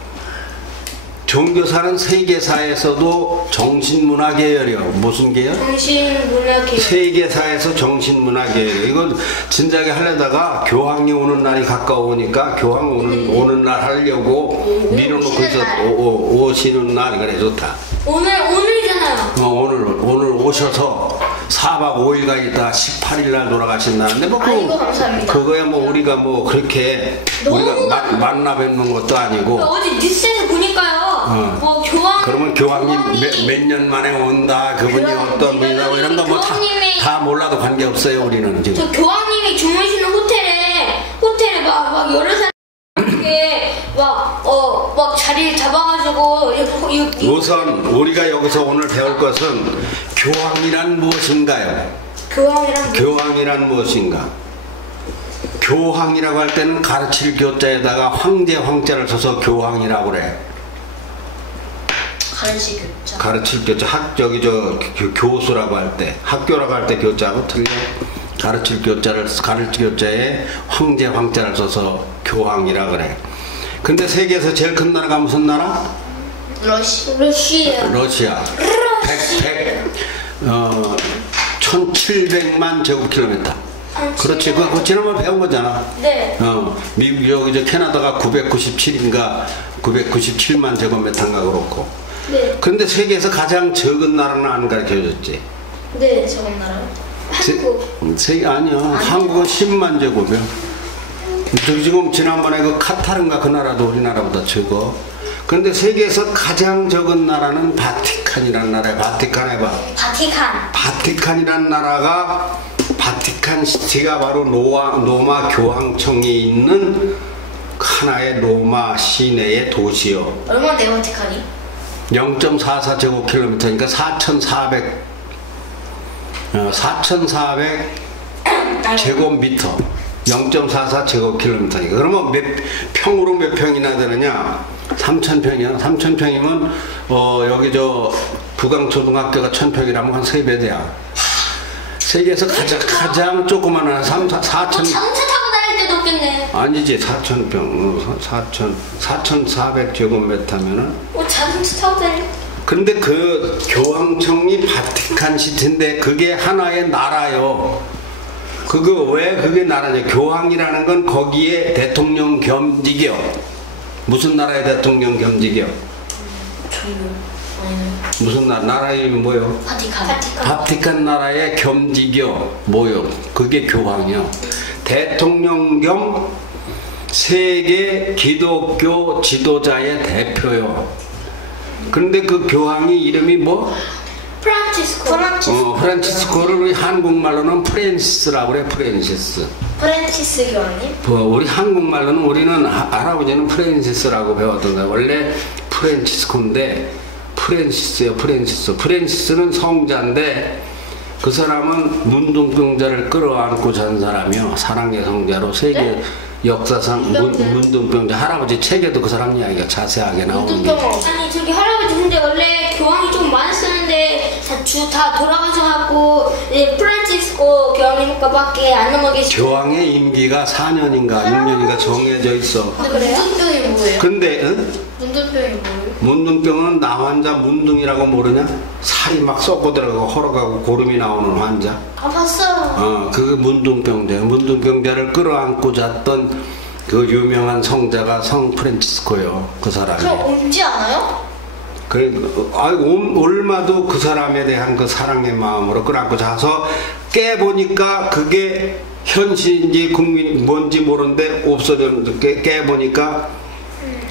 종교사는 세계사에서도 정신문화 계열이요. 무슨 계열? 정신문화 계열. 세계사에서 정신문화 계열. 이건 진작에 하려다가 교황이 오는 날이 가까우니까 교황 오는 날 하려고 밀어놓고 있어. 오시는 날. 그래, 좋다. 오늘이잖아요. 오늘 오셔서 4박 5일간 있다가 18일 날 돌아가신다는데 아이고, 감사합니다. 그거야 우리가 그렇게 우리가 만나 뵙는 것도 아니고. 어제 뉴스에서 보니까요. 그러면 교황님 몇 년 만에 온다. 그분이 어떤 분이라고 이런 거 다 몰라도 관계없어요. 우리는 지금. 저 교황님이 주무시는 호텔에 막 여러 사람 막 자리를 잡아가지고 우선 우리가 여기서 오늘 배울 것은 교황이란 무엇인가요? 교황이란 무엇인가? 교황이라고 할 때는 가르칠 교자에다가 황제를 써서 교황이라고 그래. 가르칠 교자. 교수라고 할 때, 학교라고 할 때 교자하고 틀려. 가르칠 교자에 황제를 써서 교황이라 그래. 근데 세계에서 제일 큰 나라가 무슨 나라? 러시아. 1700만 제곱킬로미터. 그렇지. 그거 지난번에 배운 거잖아. 네. 미국, 캐나다가 997인가 997만 제곱미터인가 그렇고. 네. 그런데 세계에서 가장 적은 나라는 안 가르쳐줬지. 네, 적은 나라. 한국. 아니야. 한국은 10만 제곱이야. 지금 지난번에 그 카타르인가 그 나라도 우리나라보다 적어. 그런데 세계에서 가장 적은 나라는 바티칸이라는 나라야. 바티칸 해봐. 바티칸이라는 나라가 바티칸 시티가 바로 로마 교황청이 있는 하나의 로마 시내의 도시요. 얼마인데요, 바티칸이? 0.44 제곱킬로미터니까 4,400 제곱미터. 0.44 제곱킬로미터니까. 그러면 평으로 몇 평이나 되느냐? 3,000평이야. 3,000평이면 여기 부강초등학교가 1,000평이라면 한 3배 돼야. 세계에서 가장 조그마한 4,000. 자동차 타고 다닐 때도 없겠네. 아니지. 4,000평. 4,400 제곱미터면은. 자동차 타고 다닐. 근데 그 교황청이 바티칸 시티인데 그게 하나의 나라요. 그게 나라냐? 교황이라는 건 거기에 대통령 겸직이요. 무슨 나라의 대통령 겸직이요? 무슨 나라 이름이 뭐요? 바티칸 나라의 겸직이요. 뭐요? 그게 교황이요. 대통령 겸 세계 기독교 지도자의 대표요. 그런데 그 교황이 이름이 뭐? 프란치스코를 우리 한국말로는 프랜시스라고 그래. 프랜시스 교황님? 우리 한국말로는 우리는 할아버지는 프랜시스라고 배웠던 거야. 원래 프란치스코인데 프랜시스예요. 프랜시스는 성자인데 그 사람은 문둥병자를 끌어안고 잔 사람이요. 사랑의 성자로 세계 네? 역사상 문둥병자 할아버지 책에도 그 사람 이야기가 자세하게 나오는데. 아니 저기 할아버지 근데 원래 교황이 좀 많았었는데 다 돌아가셔갖고 이제 프란치스코 교황님과밖에 안 넘어계시고. 교황의 임기가 4년인가 6년인가 정해져 있어. 그래요? 문둥병이 뭐예요? 근데 문둥병이 뭐예요? 문둥병은 나 환자 문둥이라고 모르냐? 살이 막 썩고 들어가고 헐어가고 고름이 나오는 환자. 봤어요. 그 문둥병자를 끌어안고 잤던 그 유명한 성자가 성 프란치스코요. 그 사람이. 그럼 옮지 않아요? 올마도 그 사람에 대한 그 사랑의 마음으로 끌어안고 자서 깨보니까 그게 현실인지 국민 뭔지 모르는데 없어졌는데 깨보니까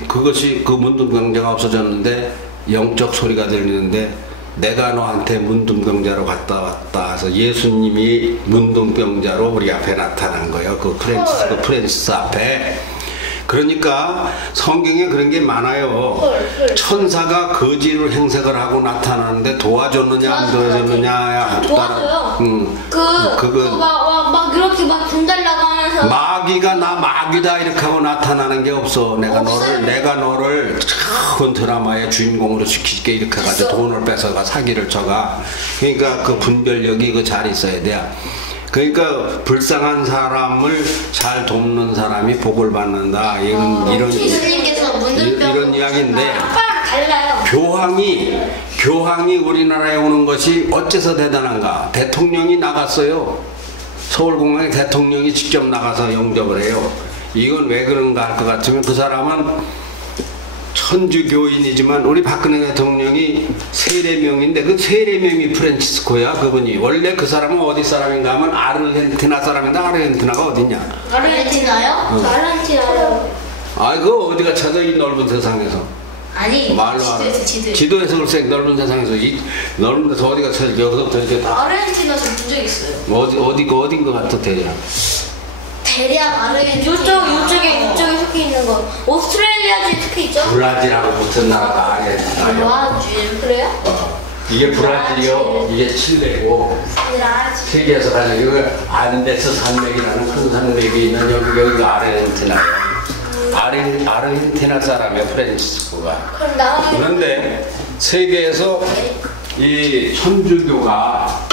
그것이 그 문둥병자가 없어졌는데 영적 소리가 들리는데 내가 너한테 문둥병자로 갔다 왔다 해서 예수님이 문둥병자로 우리 앞에 나타난 거예요. 그 프랜시스 앞에. 그러니까 성경에 그런 게 많아요. 천사가 거지로 행색을 하고 나타나는데 도와줬느냐 안 도와줬느냐 도와줘요. 막 이렇게 막 돈 달라고 하면서 마귀가 나 마귀다 이렇게 하고 나타나는 게 없어. 내가 너를 큰 드라마의 주인공으로 시키게 이렇게 해가지고 돈을 뺏어가 사기를 쳐가. 그러니까 그 분별력이 그 잘 있어야 돼. 그러니까 불쌍한 사람을 잘 돕는 사람이 복을 받는다. 이런 예수님께서 이런 이야기인데 아빠랑 달라요. 교황이 우리나라에 오는 것이 어째서 대단한가? 대통령이 나갔어요. 서울공항에 대통령이 직접 나가서 영접을 해요. 이건 왜 그런가 할 것 같으면 그 사람은 천주교인이지만 우리 박근혜 대통령이 세례명인데 그 세례명이 프란치스코야. 그분이 원래 그 사람은 어디 사람인가 하면 아르헨티나 사람인데 아르헨티나가 어디냐? 아르헨티나요? 아르헨티나요. 아 그거 어디가 찾아 이 넓은 세상에서. 아니 말로 지도에서 글쎄 넓은 세상에서 이 넓은 데서 어디가 찾아 여기서부터 이렇게 다 아르헨티나 저 본 적 있어요. 어딘 것 같아 대략. 대략 아르헨티나 요쪽에 속해 있는 거. 오스트레일리아주에 속해 있죠? 브라질하고 붙은 나라가 아르헨티나요. 브라질. 그래요? 이게 브라질이요, 이게 칠레고 브라질. 세계에서 가장 이거 안데스 산맥이라는 큰 산맥이 있는 여기가 아르헨티나예요. 아르헨티나 사람이에요, 프란치스코가. 그럼 나가면 그런데 세계에서 이 천주교가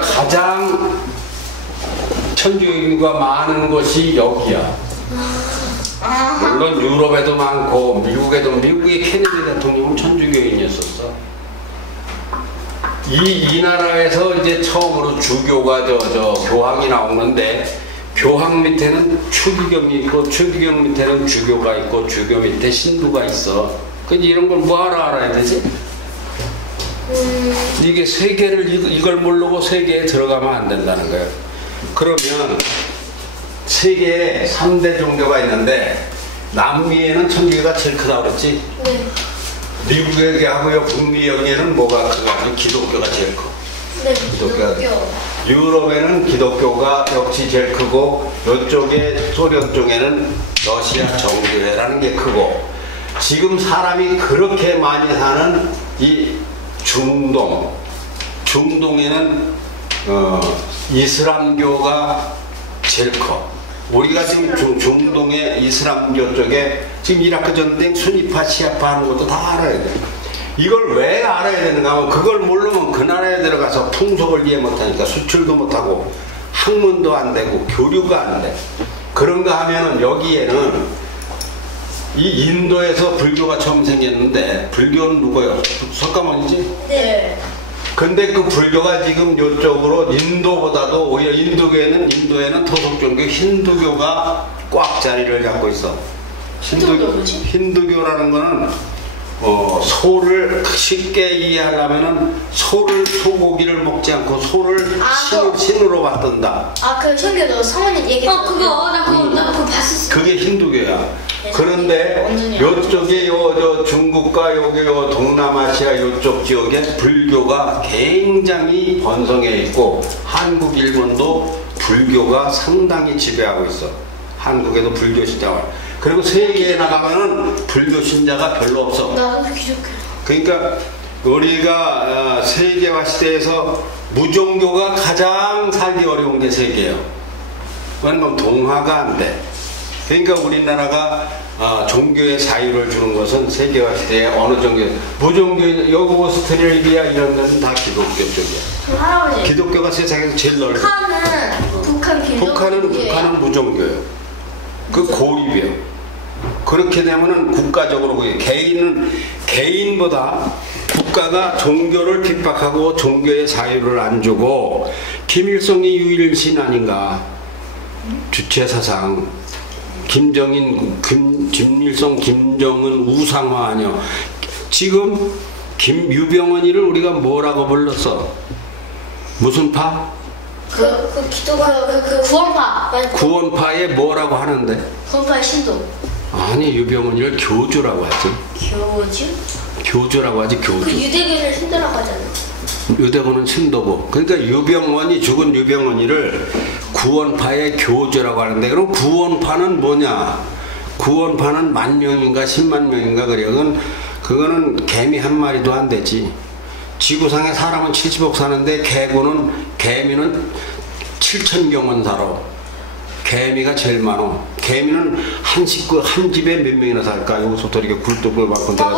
가장 천주교가 많은 곳이 여기야. 물론 유럽에도 많고 미국의 케네디 대통령은 천주교인이었었어. 이 나라에서 이제 처음으로 주교가 교황이 나오는데 교황 밑에는 추기경이 있고 추기경 밑에는 주교가 있고 주교 밑에 신부가 있어. 근데 이런 걸 뭐하러 알아야 되지? 이게 세계를 이걸 모르고 세계에 들어가면 안 된다는 거예요. 그러면 세계에 3대 종교가 있는데 남미에는 천주교가 제일 크다고 그랬지? 네. 미국에 하고요 북미 여기에는 뭐가 크가 기독교가 제일 커. 네. 기독교. 유럽에는 기독교가 역시 제일 크고 이쪽에 소련 쪽에는 러시아 정교회라는 게 크고 지금 사람이 그렇게 많이 사는 이 중동에는 이슬람교가 제일 커. 우리가 지금 중동의 이슬람교 쪽에 지금 이라크 전쟁 순위파 시아파 하는 것도 다 알아야 돼. 이걸 왜 알아야 되는가 하면 그걸 모르면 그 나라에 들어가서 풍속을 이해 못하니까 수출도 못하고 학문도 안 되고 교류가 안 돼. 그런가 하면은 여기에는 이 인도에서 불교가 처음 생겼는데 불교는 누구예요? 석가모니지? 네. 근데 그 불교가 지금 이쪽으로 인도보다도 오히려 인도에는 토속종교 힌두교가 꽉 자리를 잡고 있어. 힌두교라는 거는 소를 쉽게 이해하려면은 소고기를 먹지 않고 소를 신으로 받든다. 그 설교도 사모님 얘기. 나 그거 봤었어. 그게 힌두교야. 그런데 요쪽에 저 중국과 여기 동남아시아 요쪽 지역에 불교가 굉장히 번성해 있고 한국, 일본도 불교가 상당히 지배하고 있어. 한국에도 불교 신자가. 그리고 세계에 나가면은 불교 신자가 별로 없어. 나도 기독교. 그러니까 우리가 세계화 시대에서 무종교가 가장 살기 어려운 게 세계예요. 왜냐면 동화가 안 돼. 그러니까 우리나라가 종교의 자유를 주는 것은 세계화 시대에 어느 정도 무종교 여기 오스트레일리아 이런 데는 다 기독교 쪽이야. 할아버지. 기독교가 세상에서 제일 넓어. 북한은 무종교예요. 그 고립이에요. 그렇게 되면은 국가적으로 개인보다 국가가 종교를 핍박하고 종교의 자유를 안 주고 김일성이 유일신 아닌가? 주체 사상. 김일성, 김정은 우상화 아니요. 지금 유병언이를 우리가 뭐라고 불렀어? 무슨 파? 그 기도가 구원파. 구원파에 뭐라고 하는데? 구원파의 신도. 아니 유병원이를 교주라고 하지. 교주? 교주라고 하지 그 교주. 유대교를 신도라고 하잖아요. 유대군은 신도고. 그러니까 유병원이 죽은 유병원이를 구원파의 교주라고 하는데 그럼 구원파는 뭐냐? 구원파는 10,000명인가 10만 명인가 그래. 그거는 개미 한 마리도 안 되지. 지구상에 사람은 70억 사는데 개미는 7,000경은 살아. 개미가 제일 많아. 개미는 한 식구 한 집에 몇 명이나 살까? 여기서부터 이렇게 굴뚝을 막고 내가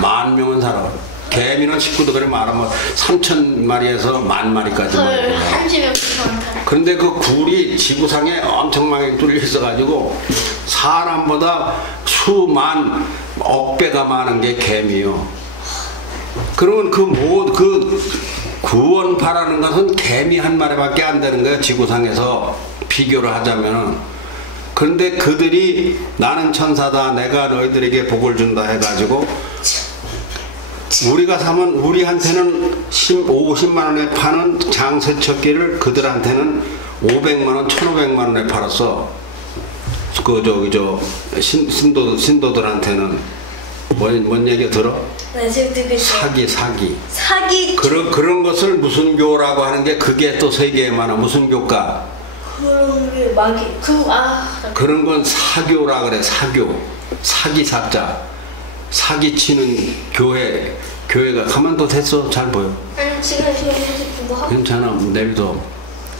만 명은 살아. 개미는 식구도 그래 말하면 3,000마리에서 10,000마리까지. 한 집에 구원파. 그런데 그 굴이 지구상에 엄청나게 뚫려 있어가지고 사람보다 수만 억배가 많은 게 개미요. 그러면 그 구원파라는 것은 개미 한 마리밖에 안 되는 거예요. 지구상에서 비교를 하자면은. 그런데 그들이 나는 천사다, 내가 너희들에게 복을 준다 해가지고 우리가 사면 우리한테는 50만 원에 파는 장세척기를 그들한테는 500만 원, 1,500만 원에 팔았어. 신도들한테는 뭔 얘기 들어? 네, 지금 듣고 있어요. 사기. 그런 것을 무슨 교라고 하는 게 그게 또 세계에 많아. 무슨 교가? 그런 게 마귀. 그런 건 사교라 그래. 사교. 사기 사자. 사기치는 교회가 가만둬 됐어. 잘 보여. 아니 지금 뭐 하고 괜찮아. 내일도.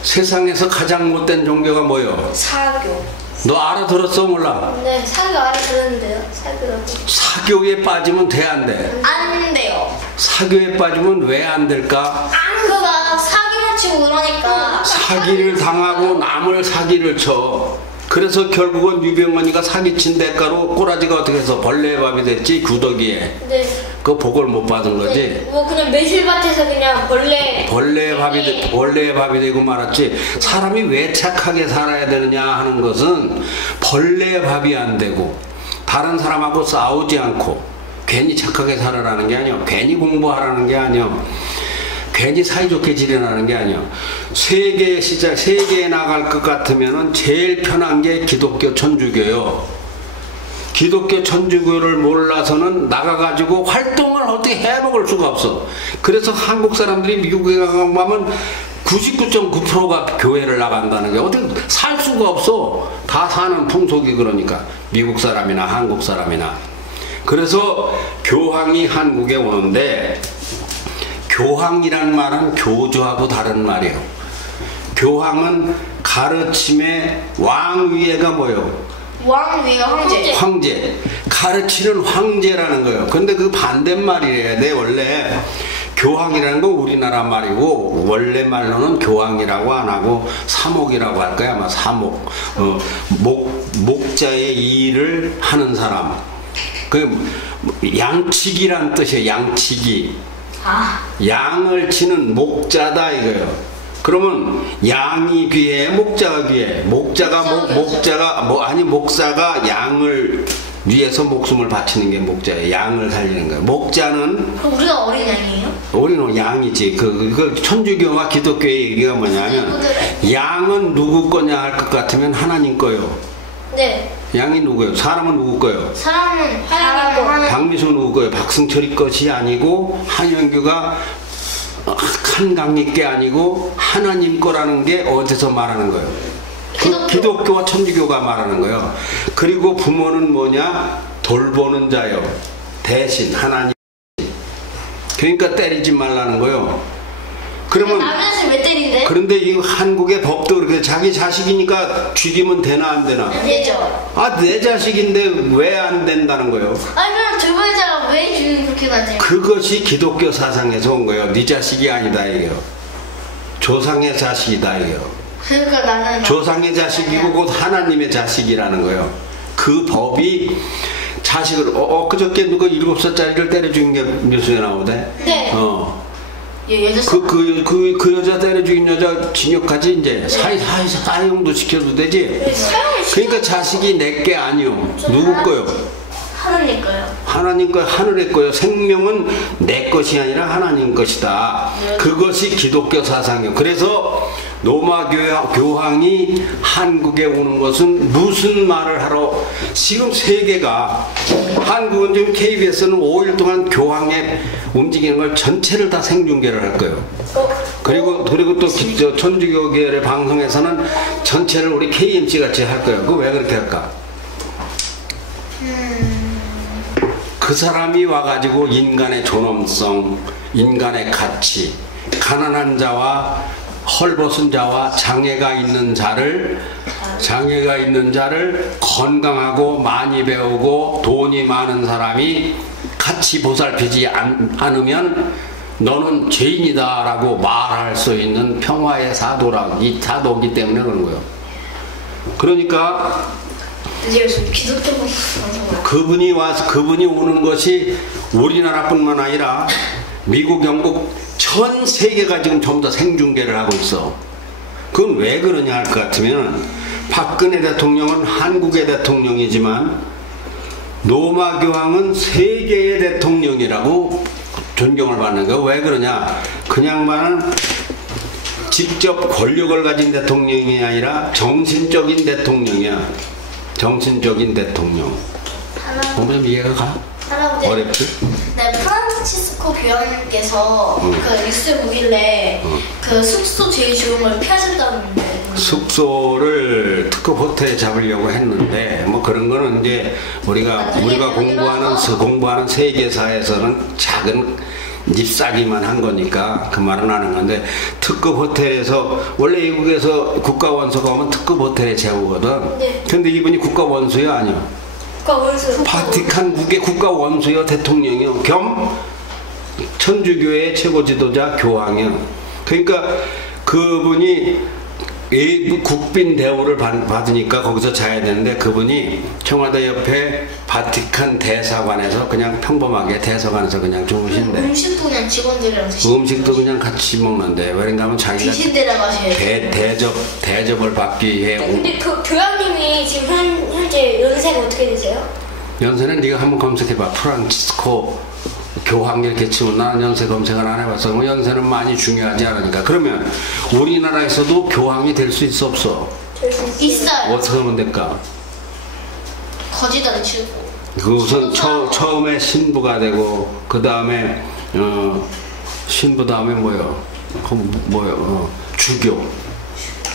세상에서 가장 못된 종교가 뭐요? 사교. 너 알아들었어 몰라? 네, 사교 알아들었는데요. 사교라고. 사교에 빠지면 돼 안 돼? 안 돼요. 사교에 빠지면 왜 안 될까? 그가 사기를 치고 그러니까. 사기를 당하고 남을 사기를 쳐. 그래서 결국은 유병원이가 사기친 대가로 꼬라지가 어떻게 해서 벌레의 밥이 됐지 구더기에. 네. 그 복을 못 받은 거지. 네. 뭐 그냥 매실밭에서 그냥 벌레의 밥이 되고 말았지. 사람이 왜 착하게 살아야 되느냐 하는 것은 벌레의 밥이 안 되고 다른 사람하고 싸우지 않고 괜히 착하게 살아라는 게 아니야. 괜히 공부하라는 게 아니야. 괜히 사이좋게 지내라는 게 아니야. 세계에 나갈 것 같으면은 제일 편한 게 기독교 천주교요. 기독교 천주교를 몰라서는 나가가지고 활동을 어떻게 해먹을 수가 없어. 그래서 한국 사람들이 미국에 가면 99.9%가 교회를 나간다는 게 어떻게 살 수가 없어. 다 사는 풍속이 그러니까. 미국 사람이나 한국 사람이나. 그래서 교황이 한국에 오는데 교황이란 말은 교주하고 다른 말이에요. 교황은 가르침의 왕위에가 뭐예요? 왕위에 황제. 황제. 가르치는 황제라는 거예요. 근데 그 반대말이래요. 내 원래 교황이라는 건 우리나라 말이고 원래 말로는 교황이라고 안 하고 사목이라고 할 거야. 아마 사목. 목자의 일을 하는 사람. 그 양치기란 뜻이에요. 양치기. 양을 치는 목자다 이거예요. 그러면 양이 귀해, 목자가 귀해. 목사가 양을 위해서 목숨을 바치는 게 목자예요. 양을 살리는 거예요. 목자는 그럼 우리가 어린 양이에요? 우리는 양이지. 그 천주교와 기독교의 얘기가 뭐냐면 양은 누구 거냐 할 것 같으면 하나님 거요. 네. 양이 누구예요? 사람은 누구 거요? 사람은 하나님 거. 박미수 누구 거예요? 박승철이 것이 아니고 한영규가 한강리 게 아니고 하나님 거라는 게 어디서 말하는 거예요? 기독교와 천주교가 말하는 거예요. 그리고 부모는 뭐냐? 돌보는 자요. 대신 하나님. 그러니까 때리지 말라는 거예요. 그러면 남자를 왜 때린대? 그런데 이 한국의 법도 그렇게 자기 자식이니까 죽이면 되나 안 되나? 되죠. 내 자식인데 왜 안 된다는 거예요? 아니 그럼 들보자가 왜 주인 그렇게 다녀요? 그것이 기독교 사상에서 온 거예요. 네 자식이 아니다 이게요. 조상의 자식이다 이게요. 그러니까 나는 조상의 자식이고 곧 하나님의 자식이라는 거예요. 그 법이 자식을 그저께 누가 7살짜리를 때려 죽인 게 뉴스에 나오대. 네. 여자 그 여자 때려 죽인 여자 징역까지 이제 사형도 시켜도 되지. 사형을 그러니까 자식이 내게 아니요. 누구 거요? 하나님 거요. 하나님 거 하늘의 거요. 생명은 내 것이 아니라 하나님 것이다. 그것이 기독교 사상이요. 그래서 로마 교황이 한국에 오는 것은 무슨 말을 하러, 지금 세계가, 한국은 지금 KBS는 5일 동안 교황의 움직이는 걸 전체를 다 생중계를 할 거예요. 그리고 또 천주교계의 방송에서는 전체를 우리 KMC 같이 할 거예요. 그거 왜 그렇게 할까? 그 사람이 와가지고 인간의 존엄성, 인간의 가치, 가난한 자와 헐벗은 자와 장애가 있는 자를 건강하고 많이 배우고 돈이 많은 사람이 같이 보살피지 않으면 너는 죄인이다 라고 말할 수 있는 평화의 사도기 때문에 그런 거예요. 그러니까 기독교 그분이 오는 것이 우리나라뿐만 아니라 미국, 영국 전 세계가 지금 전부 다 생중계를 하고 있어. 그건 왜 그러냐 할 것 같으면, 박근혜 대통령은 한국의 대통령이지만 로마 교황은 세계의 대통령이라고 존경을 받는 거야. 왜 그러냐? 그 양반은 직접 권력을 가진 대통령이 아니라 정신적인 대통령이야. 정신적인 대통령. 보면 이해가 가? 어렵지? 네, 프란치스코 교황님께서 그 뉴스에 보길래 그 숙소 제일 좋은 걸 피하셨다는데, 숙소를 특급 호텔에 잡으려고 했는데, 뭐 그런 거는 이제 우리가 공부하는 세계사에서는 작은 잎사귀만 한 거니까 그 말은 하는 건데, 특급 호텔에서, 원래 외국에서 국가 원수가 오면 특급 호텔에 재우거든. 네. 근데 이분이 국가 원수야 아니야? 바티칸국의 국가 원수여, 대통령이요, 겸 천주교의 최고 지도자 교황이요. 그러니까 그분이 국빈 대우를 받으니까 거기서 자야 되는데, 그분이 청와대 옆에 바티칸 대사관에서 그냥 평범하게 대사관에서 그냥 주무신대. 음식도 그냥 직원들이랑 드시고, 음식도 그냥 같이 먹는데, 왜냐면 하면 자기가 드신 데라 가셔야 돼요. 대접을 받기 위해. 근데 그 교황님이 지금 현재 연세가 어떻게 되세요? 연세는 네가 한번 검색해봐. 프란치스코 교황 이렇게 치면, 나는 연세 검색을 안 해봤어. 뭐 연세는 많이 중요하지 않으니까. 그러면 우리나라에서도 교황이 될 수 있어 없어? 있어요. 어떻게 하면 될까? 거지다리 치고. 그 우선 처음에 신부가 되고, 그 다음에 신부 다음에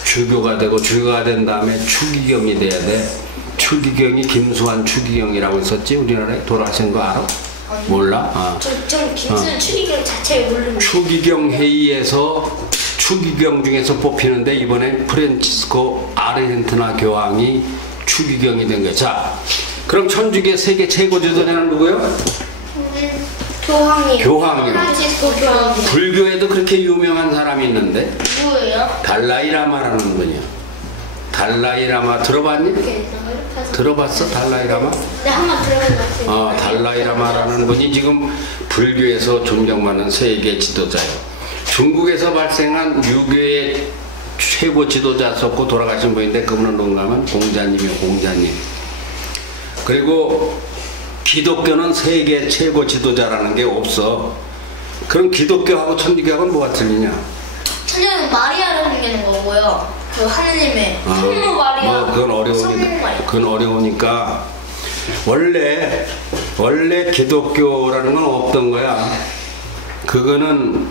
주교가 되고, 주교가 된 다음에 추기경이 돼야 돼. 추기경이 김수환 추기경이라고 있었지, 우리나라에 돌아가신 거 알아? 몰라? 전 김수환 추기경 자체를 모르는데. 추기경 회의에서 추기경 중에서 뽑히는데, 이번에 프란치스코 아르헨티나 교황이 추기경이 된 거야. 자, 그럼 천주교 세계 최고 지도자는 누구요? 교황님. 프란치스코 교황님. 불교에도 그렇게 유명한 사람이 있는데, 누구예요? 달라이라마라는 분이야. 달라이라마 들어봤니? 들어봤어? 달라이라마? 네, 한번 들어봤어요. 달라이라마라는 분이 지금 불교에서 존경받는 세계 지도자예요. 중국에서 발생한 유교의 최고 지도자였고 돌아가신 분인데, 그분은 누군가 하면 공자님이요, 공자님. 그리고 기독교는 세계 최고 지도자라는 게 없어. 그럼 기독교하고 천주교하고는 뭐가 틀리냐? 천주교는 마리아를 섬기는 거고요. 그 하느님의 성모 마리아. 그건 어려우니까 원래 기독교라는 건 없던 거야. 그거는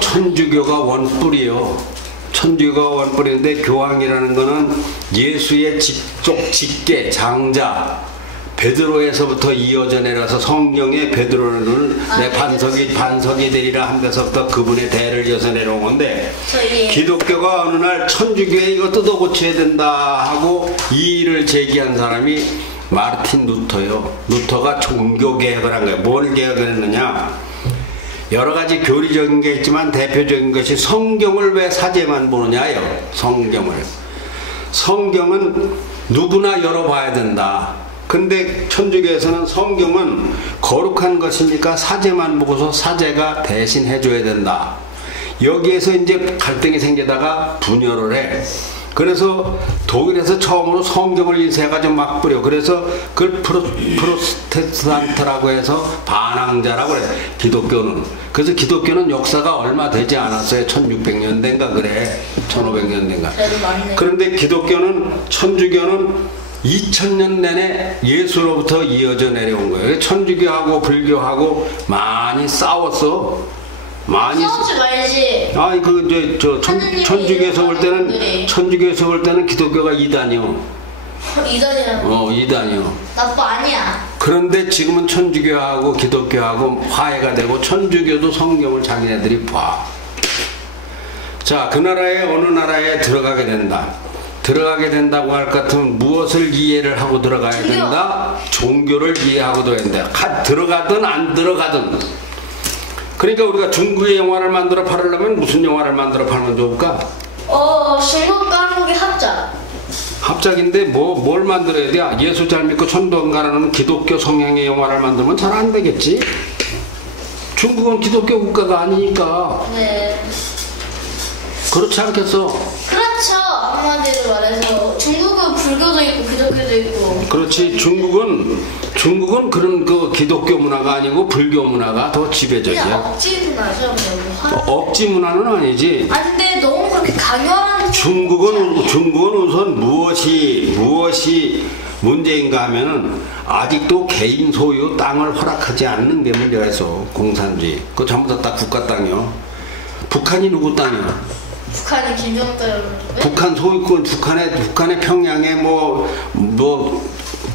천주교가 원뿔이요. 천주교가 원뿔인데, 교황이라는 거는 예수의 직계 장자 베드로에서부터 이어져 내려서 성경의 베드로는 내 반석이 되리라 한 데서부터 그분의 대를 이어서 내려온 건데, 기독교가 어느 날 천주교에 이거 뜯어 고쳐야 된다 하고 이의를 제기한 사람이 마르틴 루터요. 루터가 종교개혁을 한 거예요. 뭘 개혁을 했느냐? 여러 가지 교리적인 게 있지만 대표적인 것이, 성경을 왜 사제만 보느냐요. 성경은 누구나 열어봐야 된다. 근데 천주교에서는 성경은 거룩한 것이니까 사제만 보고서 사제가 대신 해줘야 된다. 여기에서 이제 갈등이 생기다가 분열을 해. 그래서 독일에서 처음으로 성경을 인쇄해가지고 막 뿌려. 그래서 그걸 프로테스탄트라고 해서 반항자라고 그래. 기독교는. 그래서 기독교는 역사가 얼마 되지 않았어요. 1600년대인가 그래. 1500년대인가. 그래도 많이 돼. 그런데 기독교는, 천주교는 2000년 내내 예수로부터 이어져 내려온 거예요. 천주교하고 불교하고 많이 싸웠어. 많이 싸우지 말지. 아니 천주교에서 볼 때는 기독교가 이단이요. 이단이라고. 이단이요. 나빠 아니야. 그런데 지금은 천주교하고 기독교하고 화해가 되고 천주교도 성경을 자기네들이 봐. 자, 그 나라에 어느 나라에 들어가게 된다. 들어가게 된다고 할 것 같으면 무엇을 이해를 하고 들어가야 된다? 종교를 이해하고 들어가야 된다. 들어가든 안 들어가든. 그러니까 우리가 중국의 영화를 만들어 팔으려면 무슨 영화를 만들어 팔면 좋을까? 중국과 한국의 합작. 합작인데 뭘 만들어야 돼? 예수 잘 믿고 천도 안 가라는 기독교 성향의 영화를 만들면 잘 안 되겠지? 중국은 기독교 국가가 아니니까. 네. 그렇지 않겠어? 그렇죠. 한마디로 말해서 중국은 불교도 있고 기독교도 있고. 그렇지. 중국은 그런 그 기독교 문화가 아니고 불교 문화가 더 그냥 지배적이야. 억지 문화죠. 그냥 억지 문화는 아니지. 아 근데 너무 그렇게 강요하는. 중국은 우선 무엇이 문제인가 하면은 아직도 개인 소유 땅을 허락하지 않는 게 문제가 있어. 공산주의. 그거 전부 다 국가 땅이요. 북한이 누구 땅이야? 북한이 김정은 따르는. 북한 소유권, 북한의 평양에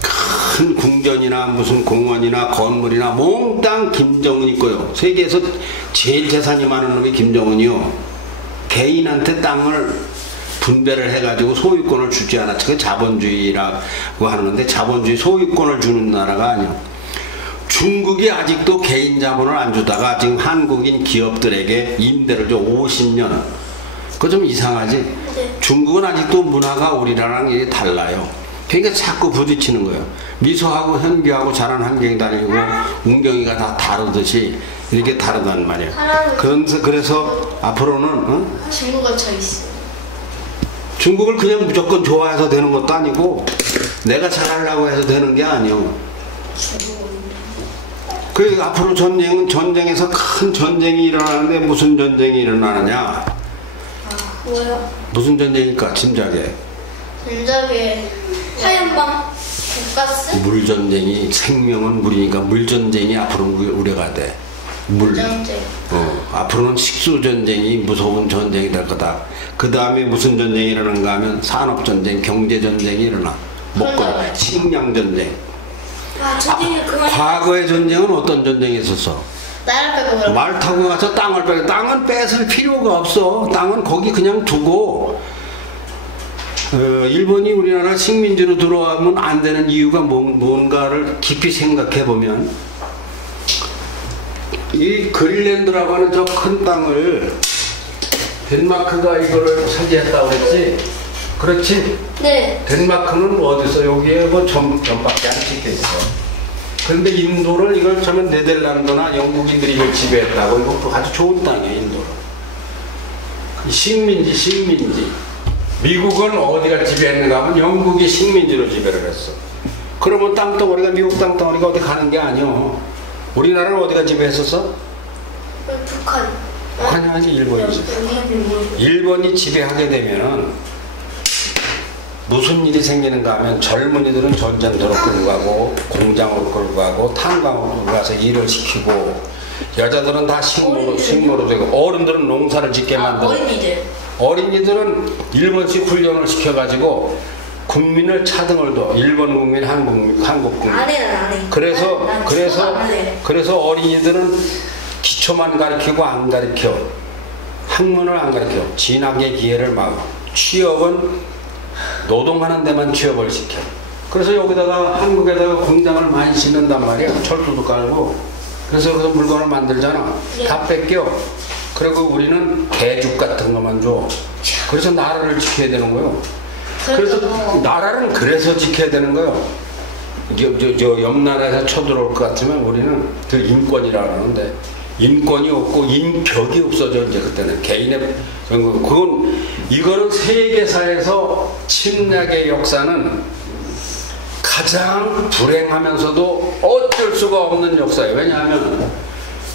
큰 궁전이나 무슨 공원이나 건물이나 몽땅 김정은이 있고요. 세계에서 제일 재산이 많은 놈이 김정은이요. 개인한테 땅을 분배를 해가지고 소유권을 주지 않아. 그게 자본주의라고 하는데 자본주의 소유권을 주는 나라가 아니야. 중국이 아직도 개인 자본을 안 주다가 지금 한국인 기업들에게 임대를 줘. 50년. 그거 좀 이상하지? 네. 중국은 아직도 문화가 우리나라랑 이게 달라요. 그러니까 자꾸 부딪히는 거예요. 미소하고 현규하고 자란 환경이 다르고 운경이가 다 다르듯이 이렇게 다르단 말이야. 그래서 앞으로는 중국은 저 있어. 중국을 그냥 무조건 좋아해서 되는 것도 아니고 내가 잘하려고 해서 되는 게 아니요. 그 앞으로 전쟁에서 큰 전쟁이 일어나는데 무슨 전쟁이 일어나느냐? 뭐야? 무슨 전쟁일까? 짐작해. 전작에 화염방, 독가스, 물전쟁이, 생명은 물이니까 물전쟁이 앞으로 우려가 돼. 전쟁. 앞으로는 식수전쟁이 무서운 전쟁이 될 거다. 그 다음에 무슨 전쟁이 일어나는가 하면 산업전쟁, 경제전쟁이 일어나. 그런가요? 식량전쟁. 전쟁이 그만. 과거의 전쟁은 어떤 전쟁이 있었어? 나를 빼고 그럼. 말 타고 가서 땅을 빼고, 땅은 뺏을 필요가 없어. 땅은 거기 그냥 두고. 일본이 우리나라 식민지로 들어가면 안 되는 이유가 뭔가를 깊이 생각해 보면, 이 그린랜드라고 하는 저 큰 땅을 덴마크가 이거를 차지했다고 그랬지? 그렇지? 네. 덴마크는 어디서 여기에 점밖에 안 찍혀 있어. 그런데 인도를 이걸 처음에 네덜란드나 영국인들이 이걸 지배했다고. 이것도 아주 좋은 땅이에요, 인도는. 식민지. 미국은 어디가 지배했는가 하면 영국이 식민지로 지배를 했어. 그러면 땅덩어리가, 미국 땅덩어리가 어디 가는 게 아니오. 우리나라는 어디가 지배했었어? 북한. 북한이 아니지, 일본이지. 일본이 지배하게 되면은 무슨 일이 생기는가 하면 젊은이들은 전쟁터로 끌고 가고 공장으로 끌고 가고 탄광으로 끌고 가서 일을 시키고, 여자들은 다 식모로 되고, 어른들은 농사를 짓게 만들고, 어린이들은 일본식 훈련을 시켜가지고 국민을 차등을 둬. 일본 국민, 한국 국민. 안 해. 그래서 어린이들은 기초만 가르치고 안 가르쳐. 학문을 안 가르쳐. 진학의 기회를 막아. 취업은 노동하는 데만 취업을 시켜. 그래서 여기다가 한국에다가 공장을 많이 짓는단 말이야. 철도도 깔고. 그래서 물건을 만들잖아. 다 뺏겨. 그리고 우리는 개죽 같은 것만 줘. 그래서 나라를 지켜야 되는 거요. 그래서 나라는 그래서 지켜야 되는 거요. 옆 나라에서 쳐들어올 것 같으면 우리는 그 인권이라고 하는데, 인권이 없고 인격이 없어져. 이제 그때는 개인의 이거는 세계사에서 침략의 역사는 가장 불행하면서도 어쩔 수가 없는 역사예요. 왜냐하면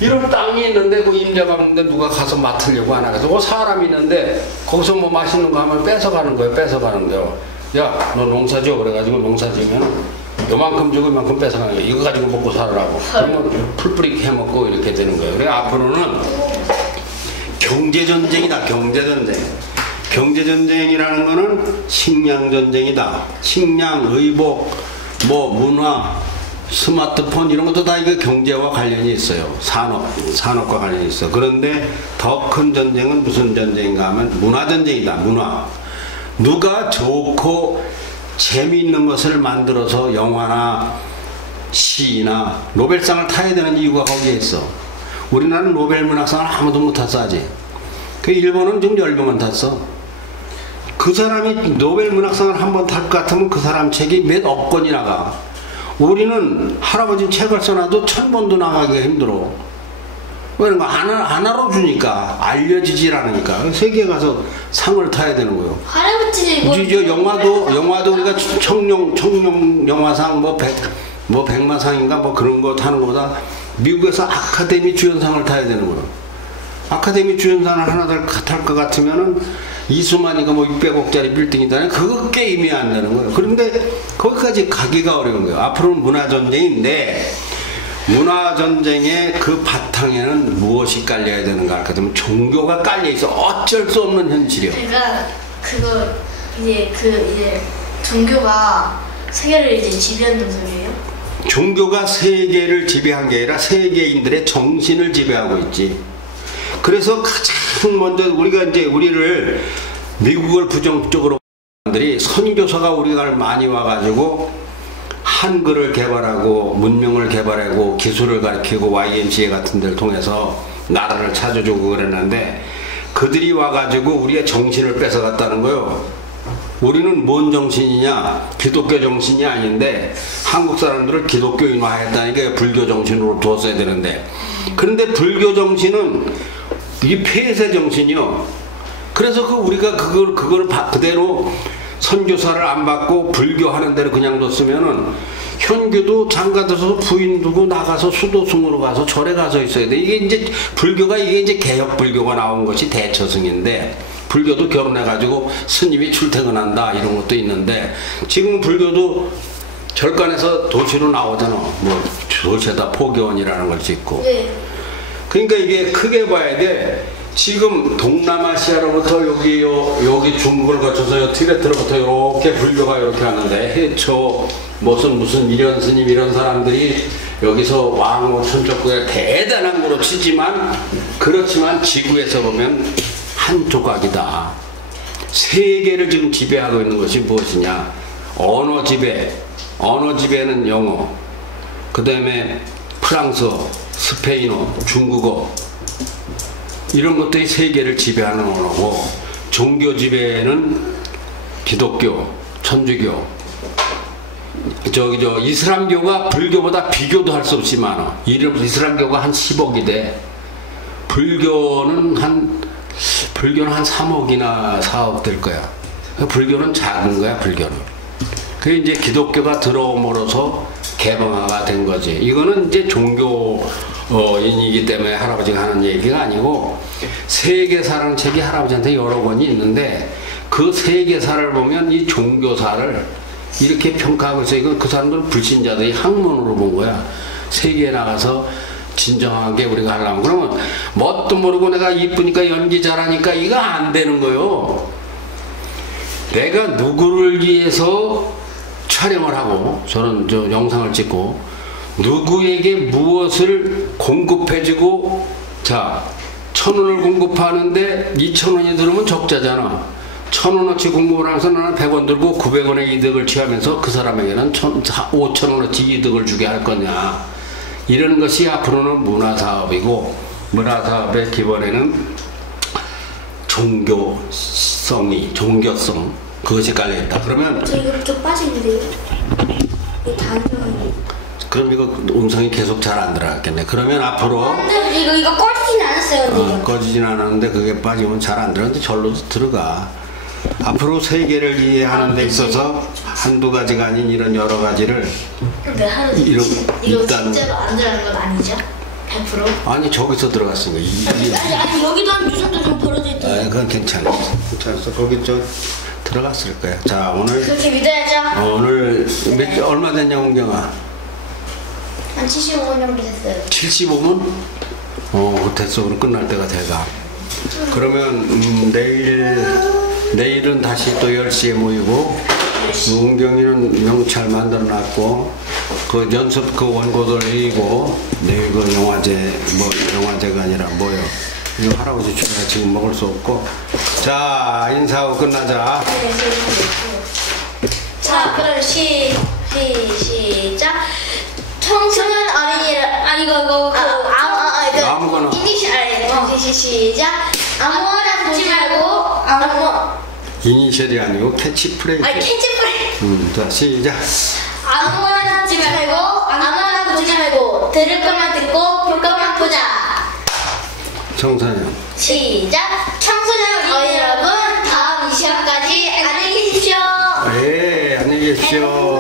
이런 땅이 있는데 그 임자가 없는데 누가 가서 맡으려고 안 하겠어. 그 사람이 있는데 거기서 뭐 맛있는 거 하면 뺏어가는 거예요. 뺏어가는 거예요. 야, 너 농사 지어. 그래가지고 농사 지으면 요만큼 주고 이만큼 뺏어가는 거예요. 이거 가지고 먹고 살으라고. 그러면 풀뿌리 해먹고 이렇게 되는 거예요. 그래 앞으로는 경제전쟁이다. 경제전쟁. 경제전쟁이라는 거는 식량전쟁이다. 식량, 의복, 뭐 문화, 스마트폰 이런 것도 다 이거 경제와 관련이 있어요. 산업과 관련이 있어. 그런데 더 큰 전쟁은 무슨 전쟁인가 하면 문화전쟁이다. 문화. 누가 좋고 재미있는 것을 만들어서 영화나 시나 노벨상을 타야 되는 이유가 거기에 있어. 우리나라는 노벨 문학상을 아무도 못 탔어 아직. 그 일본은 좀 10명만 탔어. 그 사람이 노벨 문학상을 한번 탈 것 같으면 그 사람 책이 몇 억 권이 나가. 우리는 할아버지 책을 써놔도 1000권도 나가기가 힘들어. 왜냐면 안 알아주니까, 알려지질 않으니까. 세계에 가서 상을 타야 되는 거예요. 할아버지는 저 영화도 우리가 청룡 영화상 뭐 백마상인가 뭐 그런 거 타는 거보다 미국에서 아카데미 주연상을 타야 되는 거예요. 아카데미 주연상을 하나 탈 것 같으면은 이수만이가 뭐 600억짜리 빌딩이다. 그거 게임이 안 되는 거예요. 그런데 거기까지 가기가 어려운 거예요. 앞으로는 문화전쟁인데 문화전쟁의 그 바탕에는 무엇이 깔려야 되는가 할까 하면 종교가 깔려 있어. 어쩔 수 없는 현실이요. 그러니까 이제 종교가 세계를 이제 지배한다는 소리예요? 종교가 세계를 지배한 게 아니라 세계인들의 정신을 지배하고 있지. 그래서 가장 먼저 우리를 미국을 부정적으로 사람들이 선교사가 우리가 많이 와가지고 한글을 개발하고 문명을 개발하고 기술을 가르치고 YMCA 같은 데를 통해서 나라를 찾아주고 그랬는데 그들이 와가지고 우리의 정신을 뺏어갔다는 거예요. 우리는 뭔 정신이냐? 기독교 정신이 아닌데 한국 사람들을 기독교인화했다니까 불교 정신으로 두었어야 되는데, 그런데 불교 정신은 이 폐쇄 정신이요. 그래서 우리가 그걸 그대로 선교사를 안 받고 불교 하는 대로 그냥 뒀으면은 현교도 장가들어서 부인 두고 나가서 수도승으로 가서 절에 가서 있어야 돼. 이게 이제 개혁 불교가 나온 것이 대처승인데, 불교도 결혼해가지고 스님이 출퇴근한다 이런 것도 있는데, 지금 불교도 절간에서 도시로 나오잖아. 뭐 도시에다 포교원이라는 걸 짓고. 네. 그러니까 이게 크게 봐야 돼. 지금 동남아시아로부터 여기 중국을 거쳐서 티베트로부터 이렇게 불교가 이렇게 하는데, 해초 무슨 이런 스님 이런 사람들이 여기서 왕호 천적구에 대단한 거로 치지만, 그렇지만 지구에서 보면 한 조각이다. 세계를 지금 지배하고 있는 것이 무엇이냐? 언어 지배. 언어 지배는 영어, 그 다음에 프랑스어, 스페인어, 중국어, 이런 것들이 세계를 지배하는 언어고, 종교 지배는 기독교, 천주교, 이슬람교가 불교보다 비교도 할 수 없이 많아. 이슬람교가 한 10억이 돼. 불교는 한 3억이나 4억 될 거야. 불교는 작은 거야, 불교는. 그게 이제 기독교가 들어옴으로써 개방화가 된 거지. 이거는 이제 종교인이기 때문에 할아버지가 하는 얘기가 아니고, 세계사라는 책이 할아버지한테 여러 권이 있는데, 그 세계사를 보면 이 종교사를 이렇게 평가하고 있어요. 이건 그 사람들은 불신자들이 학문으로 본 거야. 세계에 나가서 진정하게 우리가 하려면. 그러면 뭣도 모르고 내가 이쁘니까 연기 잘하니까 이거 안 되는 거요. 내가 누구를 위해서 촬영을 하고 저는 영상을 찍고 누구에게 무엇을 공급해주고, 자 1,000원을 공급하는데 2,000원이 들으면 적자잖아. 1,000원어치 공급을 하면서 나는 100원 들고 900원의 이득을 취하면서 그 사람에게는 5,000원어치 이득을 주게 할 거냐. 이런 것이 앞으로는 문화사업이고, 문화사업의 기본에는 종교성, 그것이 깔려있다. 그러면 저 이거 좀 빠지는데요? 이 단어는 그럼 이거 음성이 계속 잘 안 들어갔겠네. 그러면 앞으로 근데 이거 꺼지진 않았어요. 근데 꺼지진 않았는데 그게 빠지면 잘 안 들어가는데 절로 들어가. 앞으로 세계를 이해하는 데 있어서 한두 가지가 아닌 이런 여러 가지를 근데 하루 이거 이거 일단- 진짜로 안 들어가는 건 아니죠? 100%? 아니 저기서 들어갔으니까 아니 여기도 한 이 정도 좀 벌어져 있다. 그건 괜찮았어. 거기 저 들어갔을 거야. 자 오늘 그렇게 믿어야죠. 오늘 얼마 됐냐 홍경아? 한 75분 정도 됐어요. 75분? 됐어. 그럼 끝날 때가 돼가. 그러면 내일은 다시 또 10시에 모이고 은경이는 명찰 만들어놨고 그 연습 그 원고들 읽고 내일 그 영화제가 아니라 뭐요? 이거 할아버지 주가 지금 먹을 수 없고 자 인사하고 끝나자. 자, 그럼 시작. 청소년 어린이를 이거 아무거나. 이니셜 시작. 아무거나 보지 말고 이니셜이 아니고 캐치프레이즈. 캐치프레이즈. 자 시작. 아무거나 듣지 말고 아무거나 보지 말고 들을 것만 듣고 볼 것만 보자. 청소년. 시작. 청소년 어린이 여러분, 다음 이 시간까지 안녕히 계십시오. 안녕히 계십시오.